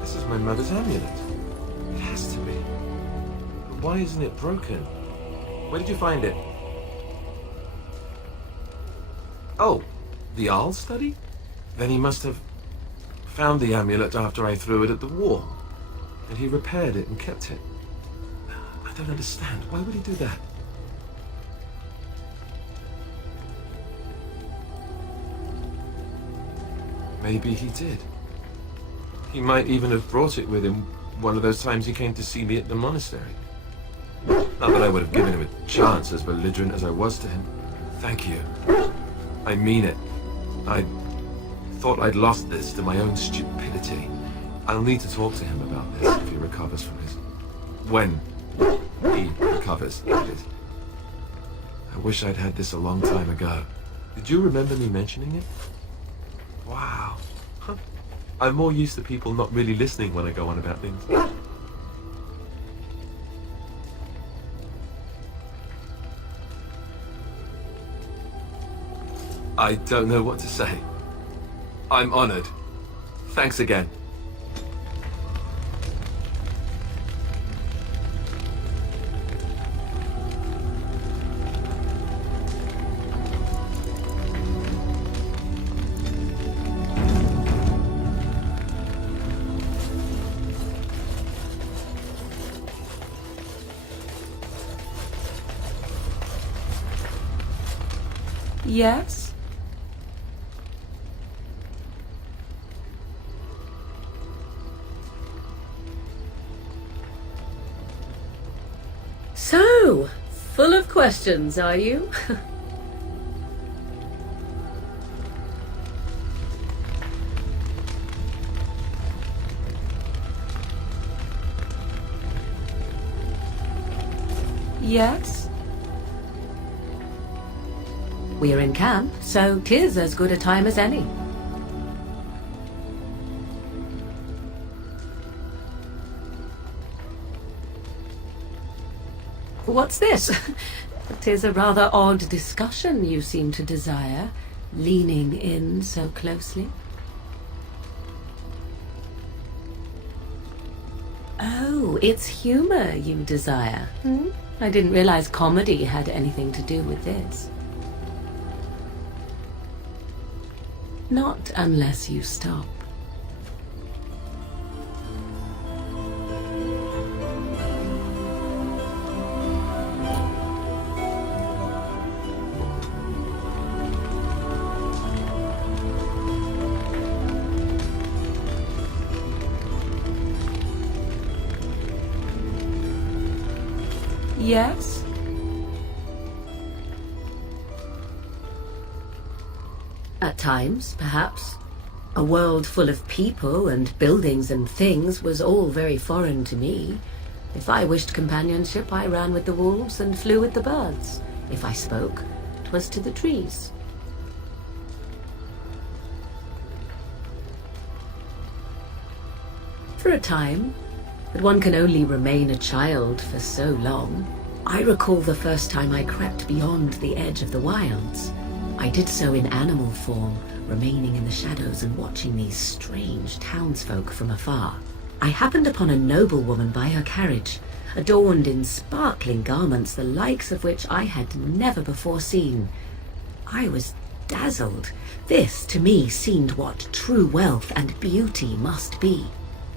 This is my mother's amulet. It has to be. But why isn't it broken? Where did you find it? Oh, the Arl study? Then he must have found the amulet after I threw it at the wall. And he repaired it and kept it. I don't understand. Why would he do that? Maybe he did. He might even have brought it with him one of those times he came to see me at the monastery. Not that I would have given him a chance, as belligerent as I was to him. Thank you. I mean it. I thought I'd lost this to my own stupidity. I'll need to talk to him about this if he recovers from his... When he recovers, that is. I wish I'd had this a long time ago. Did you remember me mentioning it? Wow. Huh. I'm more used to people not really listening when I go on about things. I don't know what to say. I'm honored. Thanks again. Yes? So, full of questions, are you? Yes? We're in camp, so 'tis as good a time as any. What's this? 'Tis a rather odd discussion you seem to desire, leaning in so closely. Oh, it's humor you desire. I didn't realize comedy had anything to do with this. Not unless you stop. Yes? At times, perhaps. A world full of people and buildings and things was all very foreign to me. If I wished companionship, I ran with the wolves and flew with the birds. If I spoke, 'twas to the trees. For a time, but one can only remain a child for so long. I recall the first time I crept beyond the edge of the wilds. I did so in animal form, remaining in the shadows and watching these strange townsfolk from afar. I happened upon a noblewoman by her carriage, adorned in sparkling garments the likes of which I had never before seen. I was dazzled. This, to me, seemed what true wealth and beauty must be.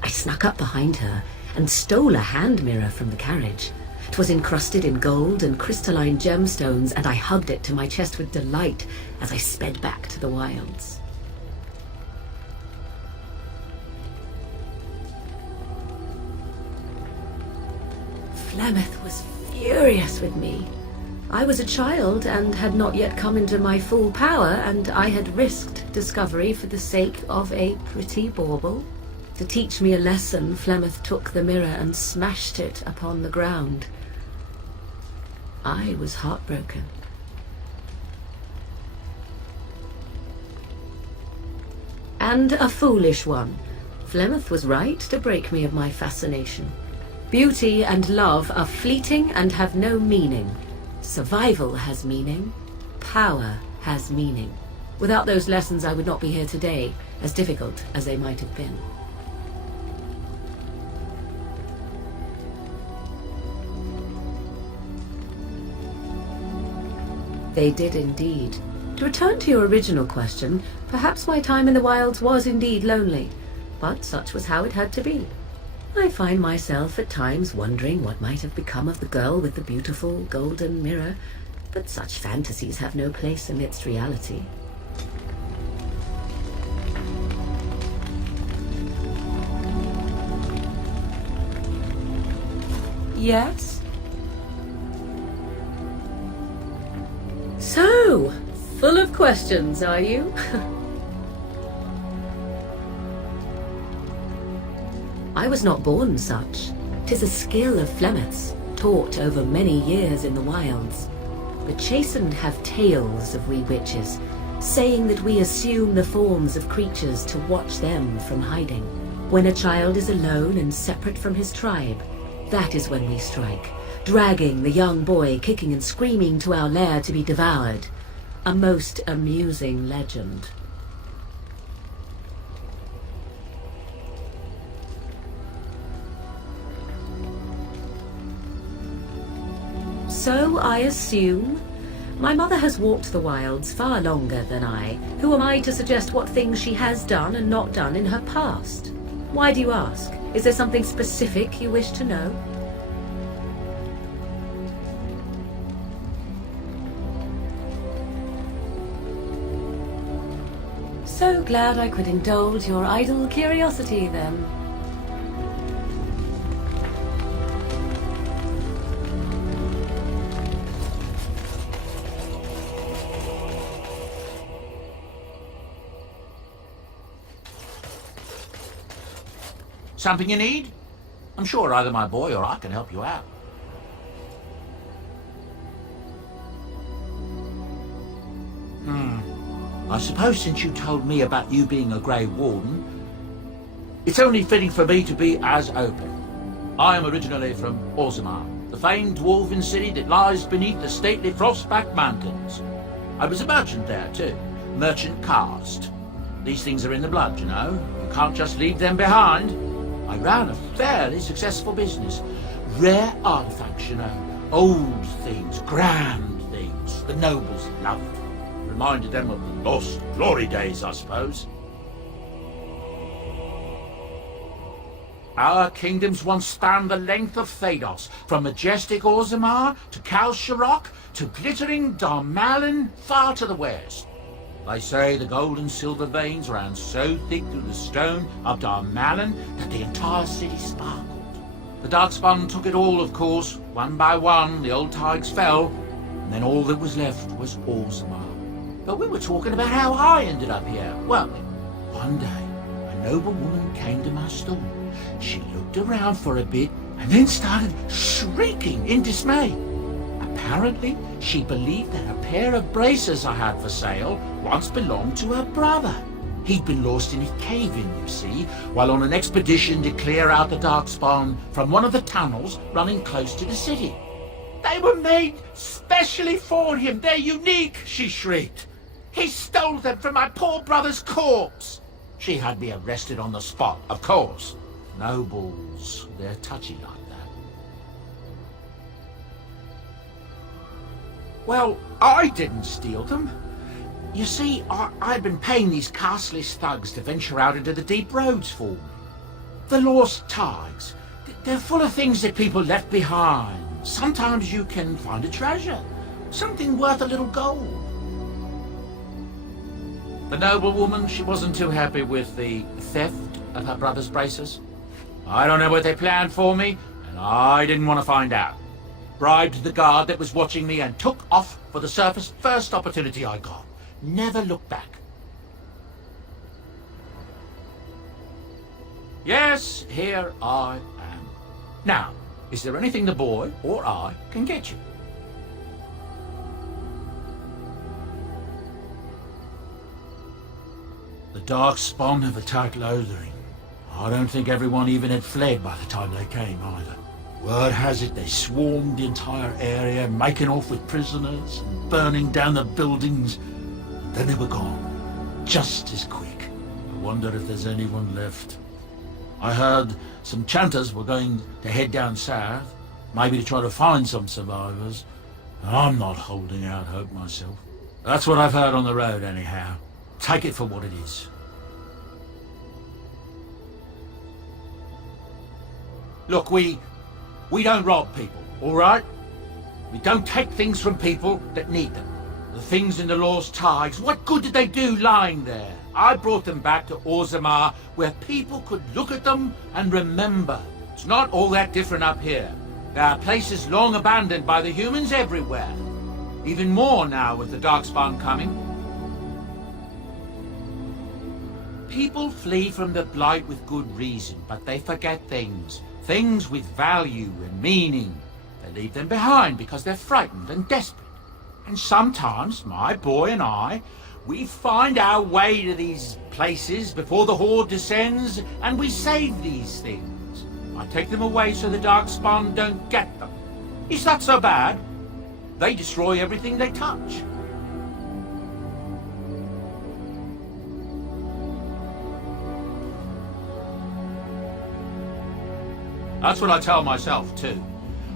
I snuck up behind her and stole a hand mirror from the carriage. 'Twas encrusted in gold and crystalline gemstones, and I hugged it to my chest with delight as I sped back to the wilds. Flemeth was furious with me. I was a child and had not yet come into my full power, and I had risked discovery for the sake of a pretty bauble. To teach me a lesson, Flemeth took the mirror and smashed it upon the ground. I was heartbroken. And a foolish one. Flemeth was right to break me of my fascination. Beauty and love are fleeting and have no meaning. Survival has meaning. Power has meaning. Without those lessons, I would not be here today, as difficult as they might have been. They did indeed. To return to your original question, perhaps my time in the wilds was indeed lonely, but such was how it had to be. I find myself at times wondering what might have become of the girl with the beautiful golden mirror, but such fantasies have no place amidst reality. Yes? So, full of questions, are you? I was not born such. 'Tis a skill of Flemeth's, taught over many years in the wilds. The chastened have tales of we witches, saying that we assume the forms of creatures to watch them from hiding. When a child is alone and separate from his tribe, that is when we strike, dragging the young boy kicking and screaming to our lair to be devoured. A most amusing legend. So I assume. My mother has walked the wilds far longer than I. Who am I to suggest what things she has done and not done in her past? Why do you ask? Is there something specific you wish to know? So glad I could indulge your idle curiosity then. Something you need? I'm sure either my boy or I can help you out. I suppose since you told me about you being a Grey Warden, it's only fitting for me to be as open. I am originally from Orzammar, the famed dwarven city that lies beneath the stately Frostback Mountains. I was a merchant there too, merchant caste. These things are in the blood, you know. You can't just leave them behind. I ran a fairly successful business. Rare artifacts, you know. Old things, grand things, the nobles loved. Reminded them of the lost glory days, I suppose. Our kingdoms once spanned the length of Thados, from majestic Orzammar to Kal Sharok to glittering Darmalin far to the west. They say the gold and silver veins ran so thick through the stone of Darmalin that the entire city sparkled. The Darkspawn took it all, of course. One by one, the old Tigers fell, and then all that was left was Orzammar. But we were talking about how I ended up here. Well, one day, a noble woman came to my stall. She looked around for a bit and then started shrieking in dismay. Apparently, she believed that a pair of braces I had for sale once belonged to her brother. He'd been lost in a cave-in, you see, while on an expedition to clear out the Darkspawn from one of the tunnels running close to the city. They were made specially for him. They're unique, she shrieked. He stole them from my poor brother's corpse. She had me arrested on the spot, of course. Nobles, they're touchy like that. Well, I didn't steal them. You see, I'd been paying these castless thugs to venture out into the deep roads for me. The lost tigers. They're full of things that people left behind. Sometimes you can find a treasure. Something worth a little gold. The noblewoman, she wasn't too happy with the theft of her brother's braces. I don't know what they planned for me, and I didn't want to find out. Bribed the guard that was watching me and took off for the surface first opportunity I got. Never looked back. Yes, here I am. Now, is there anything the boy or I can get you? The Darkspawn have attacked Lothering. I don't think everyone even had fled by the time they came either. Word has it they swarmed the entire area, making off with prisoners and burning down the buildings. Then they were gone, just as quick. I wonder if there's anyone left. I heard some chanters were going to head down south, maybe to try to find some survivors. I'm not holding out hope myself. That's what I've heard on the road anyhow. Take it for what it is. Look, we don't rob people, all right? We don't take things from people that need them. The things in the Lost Tigers, what good did they do lying there? I brought them back to Orzammar, where people could look at them and remember. It's not all that different up here. There are places long abandoned by the humans everywhere. Even more now with the Darkspawn coming. People flee from the Blight with good reason, but they forget things. Things with value and meaning. They leave them behind because they're frightened and desperate. And sometimes, my boy and I, we find our way to these places before the Horde descends, and we save these things. I take them away so the Darkspawn don't get them. Is that so bad? They destroy everything they touch. That's what I tell myself, too.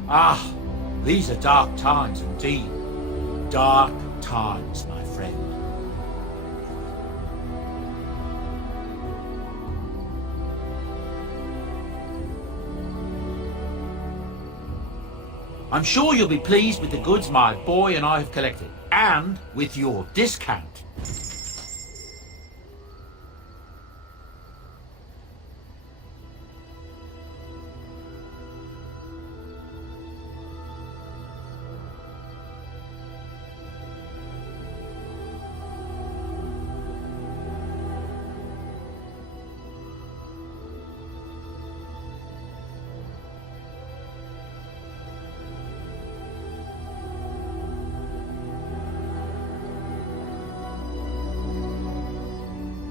Ah, these are dark times indeed. Dark times, my friend. I'm sure you'll be pleased with the goods my boy and I have collected, and with your discount.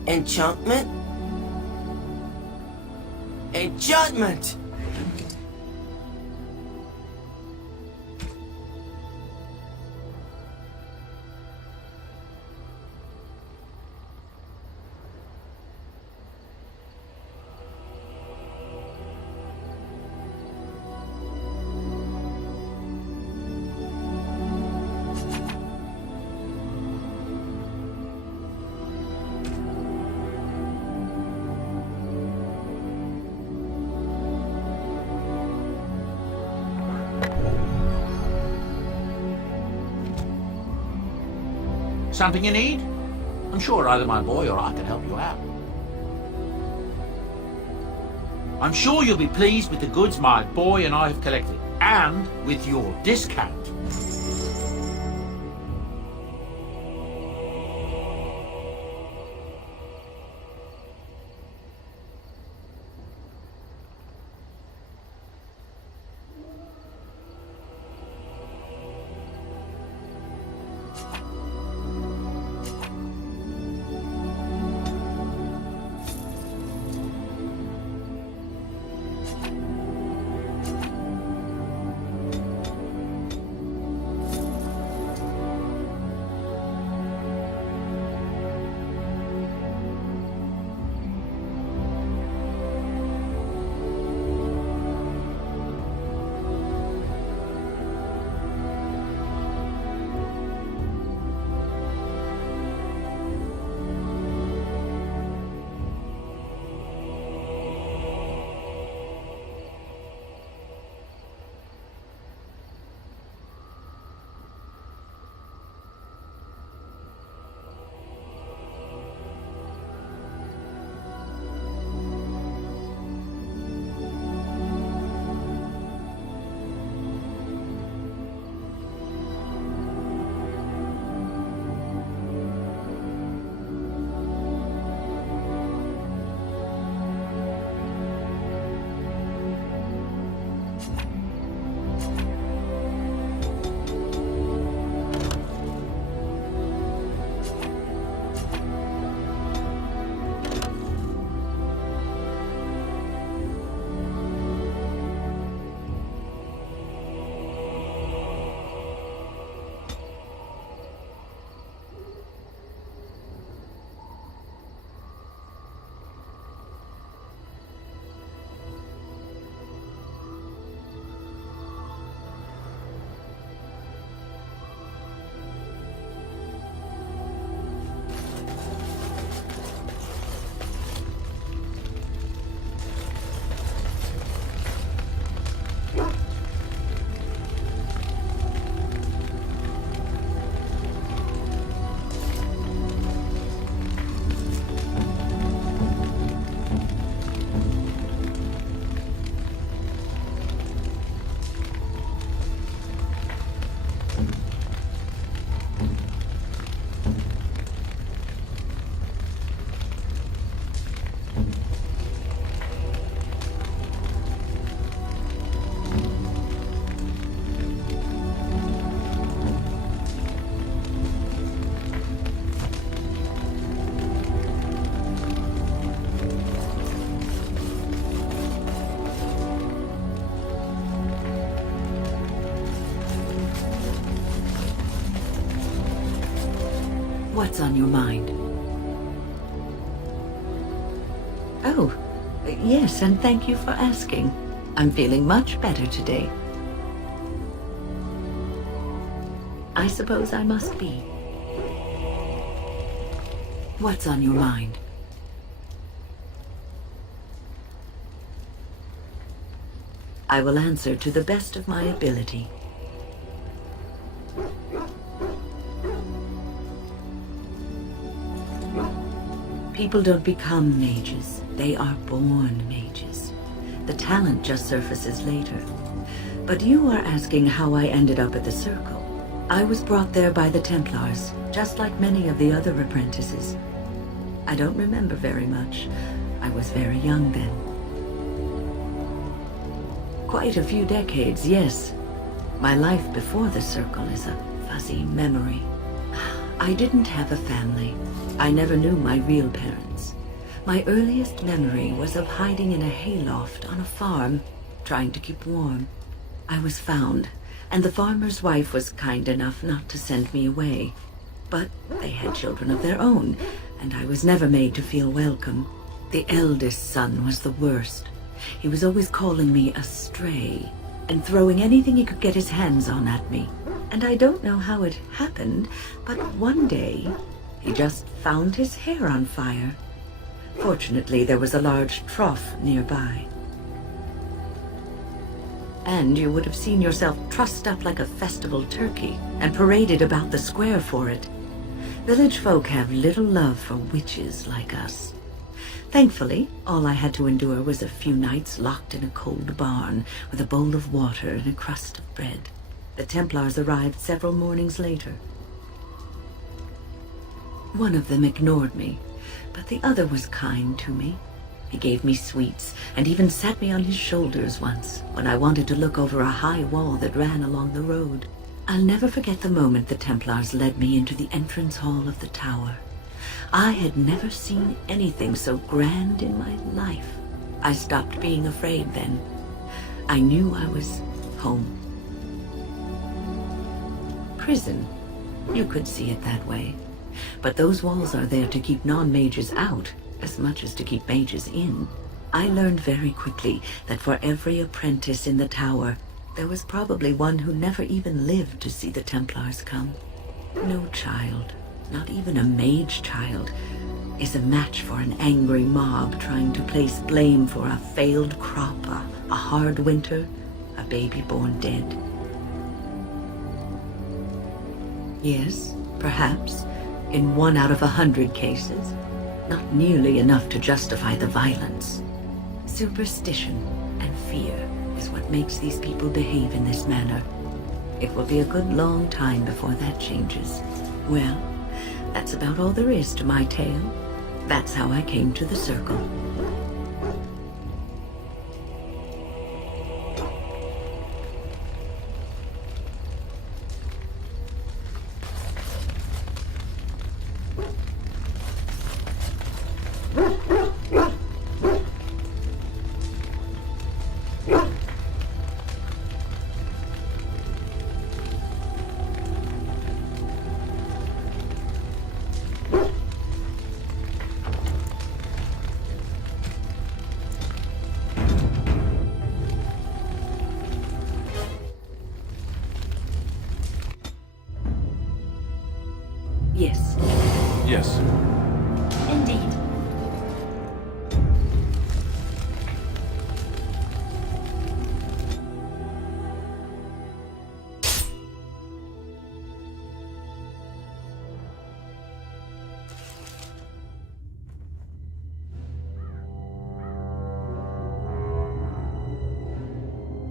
Enchantment? Enchantment! Something you need? I'm sure either my boy or I can help you out. I'm sure you'll be pleased with the goods my boy and I have collected, and with your discount. What's on your mind? Oh, yes, and thank you for asking. I'm feeling much better today. I suppose I must be. What's on your mind? I will answer to the best of my ability. People don't become mages. They are born mages. The talent just surfaces later. But you are asking how I ended up at the Circle. I was brought there by the Templars, just like many of the other apprentices. I don't remember very much. I was very young then. Quite a few decades, yes. My life before the Circle is a fuzzy memory. I didn't have a family. I never knew my real parents. My earliest memory was of hiding in a hayloft on a farm, trying to keep warm. I was found, and the farmer's wife was kind enough not to send me away. But they had children of their own, and I was never made to feel welcome. The eldest son was the worst. He was always calling me a stray, and throwing anything he could get his hands on at me. And I don't know how it happened, but one day, he just found his hair on fire. Fortunately, there was a large trough nearby. And you would have seen yourself trussed up like a festival turkey and paraded about the square for it. Village folk have little love for witches like us. Thankfully, all I had to endure was a few nights locked in a cold barn with a bowl of water and a crust of bread. The Templars arrived several mornings later. One of them ignored me, but the other was kind to me. He gave me sweets and even sat me on his shoulders once when I wanted to look over a high wall that ran along the road. I'll never forget the moment the Templars led me into the entrance hall of the tower. I had never seen anything so grand in my life. I stopped being afraid then. I knew I was home. Prison. You could see it that way. But those walls are there to keep non-mages out, as much as to keep mages in. I learned very quickly that for every apprentice in the tower, there was probably one who never even lived to see the Templars come. No child, not even a mage child, is a match for an angry mob trying to place blame for a failed crop, a hard winter, a baby born dead. Yes, perhaps, in 1 out of 100 cases. Not nearly enough to justify the violence. Superstition and fear is what makes these people behave in this manner. It will be a good long time before that changes. Well, that's about all there is to my tale. That's how I came to the Circle. Yes. Yes. Indeed.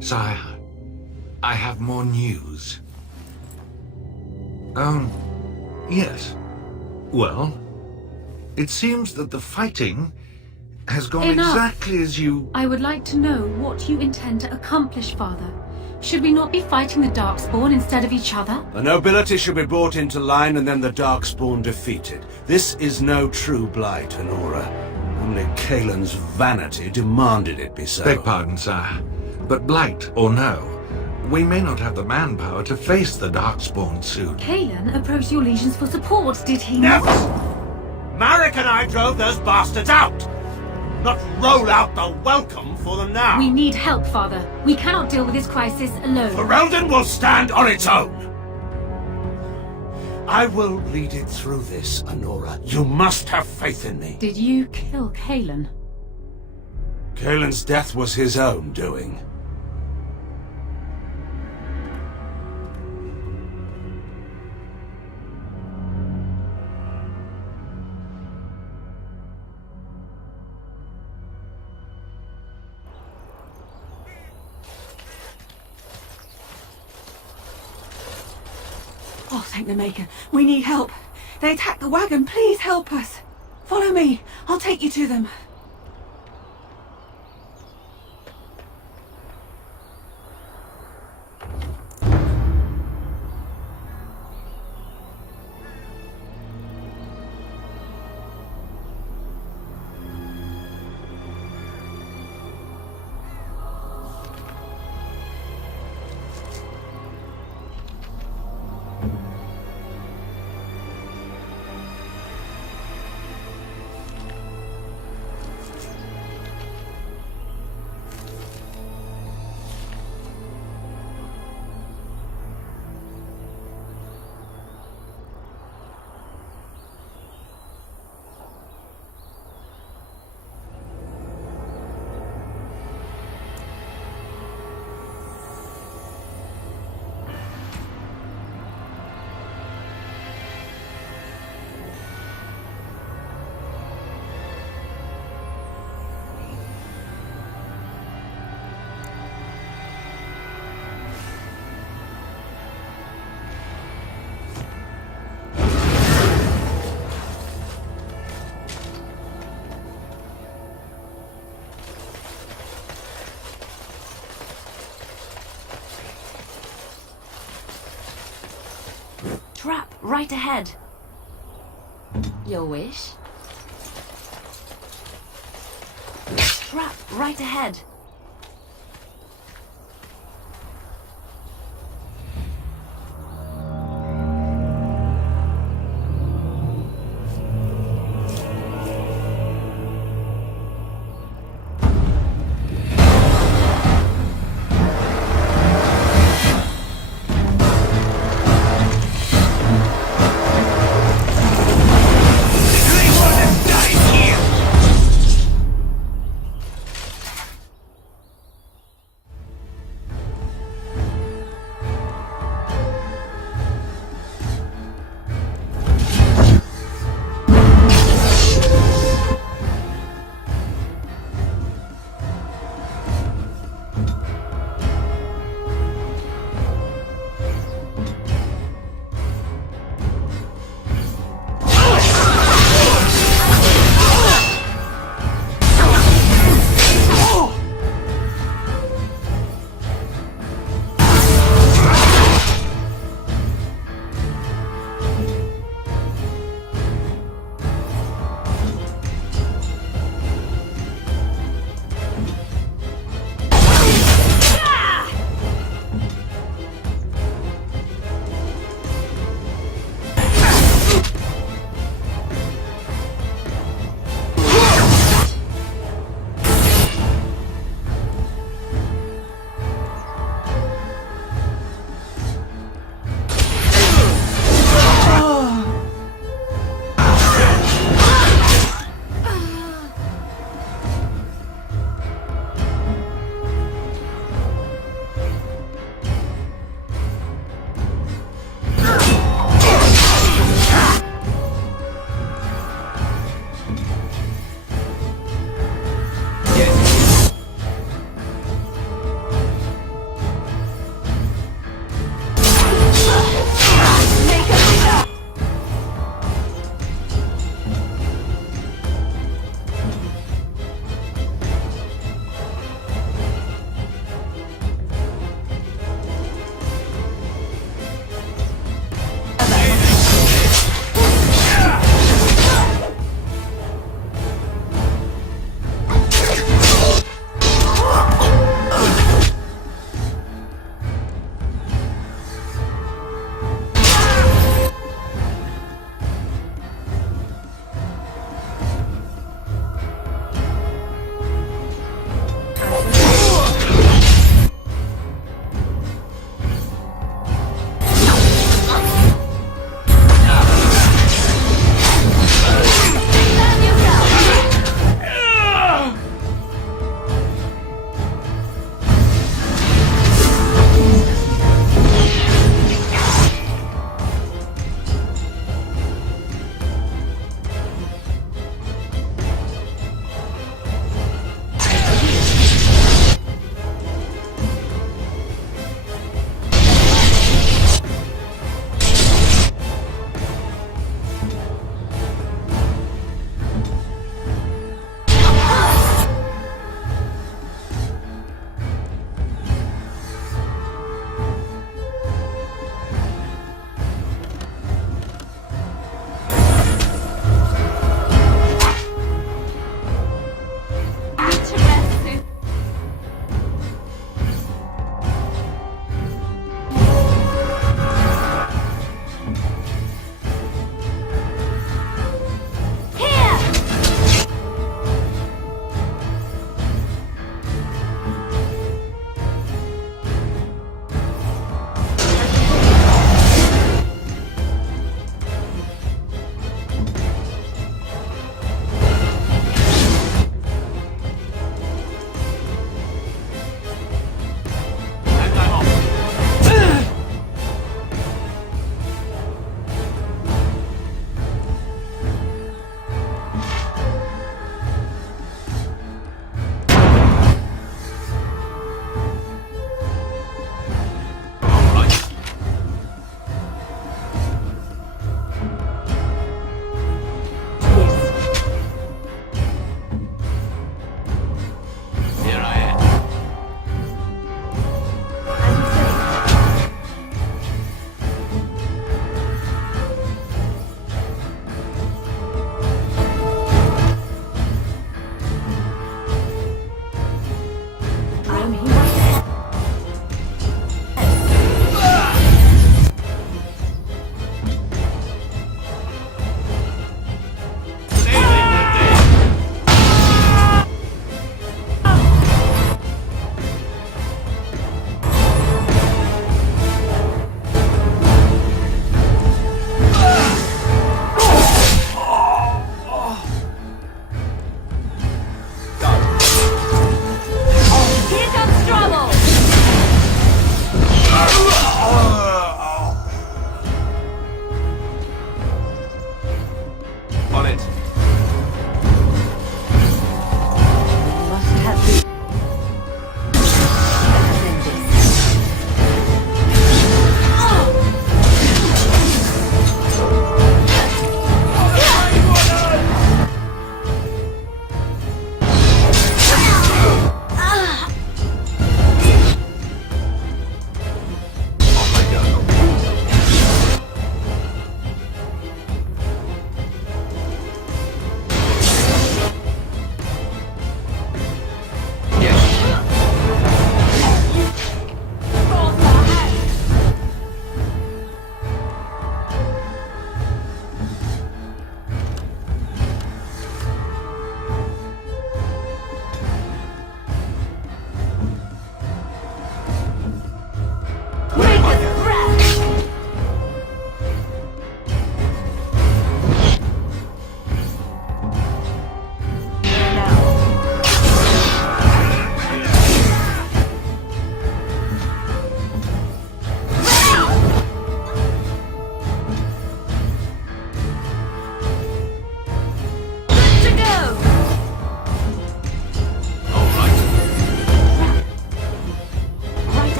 Sire, I have more news. Yes. Well, it seems that the fighting has gone Enough. exactly as you... I would like to know what you intend to accomplish, Father. Should we not be fighting the Darkspawn instead of each other? The nobility should be brought into line and then the Darkspawn defeated. This is no true blight, Honora. Only Kaelin's vanity demanded it be so. Beg pardon, sire. But blight or no, We may not have the manpower to face the Darkspawn soon. Kalen approached your legions for support, did he Never! not? Marek and I drove those bastards out! Not roll out the welcome for them now! We need help, Father. We cannot deal with this crisis alone. Ferelden will stand on its own! I will lead it through this, Anora. You must have faith in me. Did you kill Kalen? Kalen's death was his own doing. Oh, thank the Maker. We need help. They attacked the wagon. Please help us. Follow me. I'll take you to them. Trap right ahead. Your wish? Trap right ahead.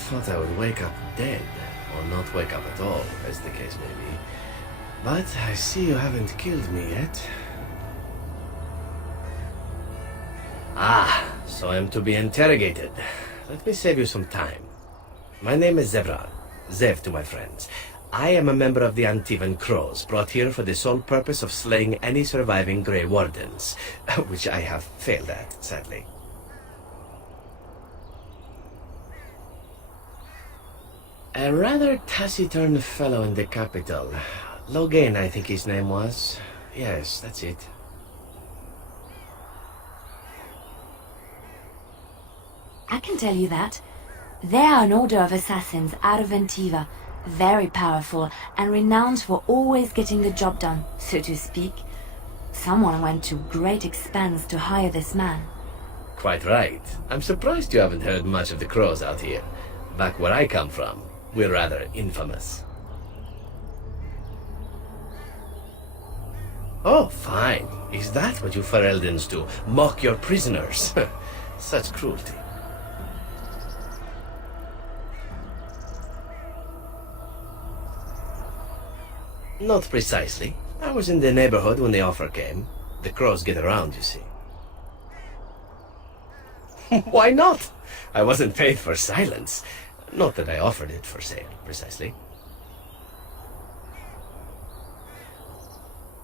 thought I would wake up dead, or not wake up at all, as the case may be. But I see you haven't killed me yet. Ah, so I'm to be interrogated. Let me save you some time. My name is Zevran. Zev to my friends. I am a member of the Antivan Crows, brought here for the sole purpose of slaying any surviving Grey Wardens, which I have failed at, sadly. A rather taciturn fellow in the capital. Logain, I think his name was. Yes, that's it. I can tell you that. They are an order of assassins out of Ventiva, very powerful and renowned for always getting the job done, so to speak. Someone went to great expense to hire this man. Quite right. I'm surprised you haven't heard much of the Crows out here. Back where I come from, we're rather infamous. Oh, fine. Is that what you Fereldans do? Mock your prisoners? Such cruelty. Not precisely. I was in the neighborhood when the offer came. The Crows get around, you see. Why not? I wasn't paid for silence. Not that I offered it for sale, precisely.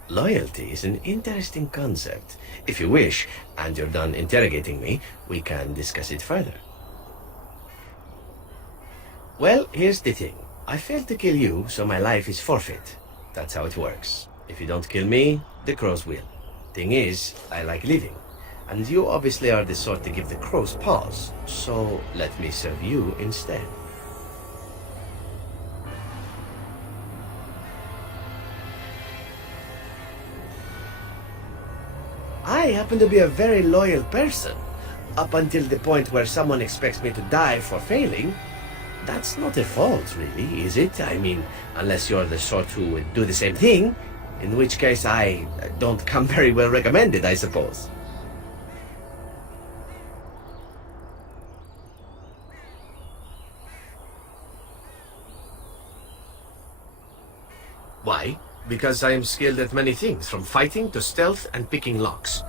Loyalty is an interesting concept. If you wish, and you're done interrogating me, we can discuss it further. Well, here's the thing. I failed to kill you, so my life is forfeit. That's how it works. If you don't kill me, the Crows will. Thing is, I like living. And you obviously are the sort to give the Crows pause. So let me serve you instead. I happen to be a very loyal person. Up until the point where someone expects me to die for failing. That's not a fault, really, is it? I mean, unless you're the sort who would do the same thing, in which case I don't come very well recommended, I suppose. Why? Because I am skilled at many things, from fighting to stealth and picking locks.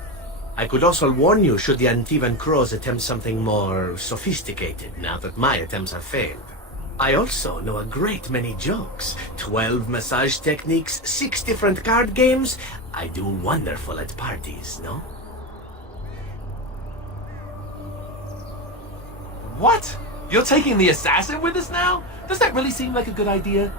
I could also warn you should the Antivan Crows attempt something more sophisticated, now that my attempts have failed. I also know a great many jokes. 12 massage techniques, 6 different card games. I do wonderful at parties, no? What? You're taking the assassin with us now? Does that really seem like a good idea?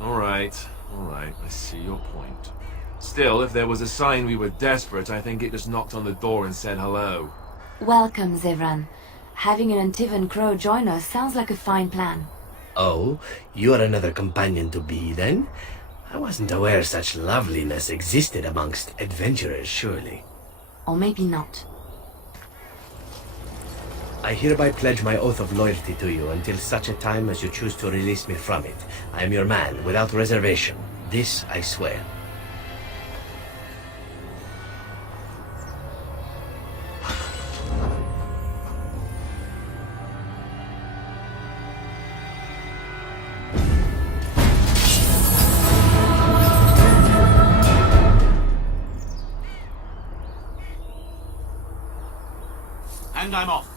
Alright, I see your point. Still, if there was a sign we were desperate, I think it just knocked on the door and said hello. Welcome, Zevran. Having an Antivan Crow join us sounds like a fine plan. Oh, you're another companion to be, then? I wasn't aware such loveliness existed amongst adventurers, surely. Or maybe not. I hereby pledge my oath of loyalty to you until such a time as you choose to release me from it. I am your man, without reservation. This I swear. And I'm off.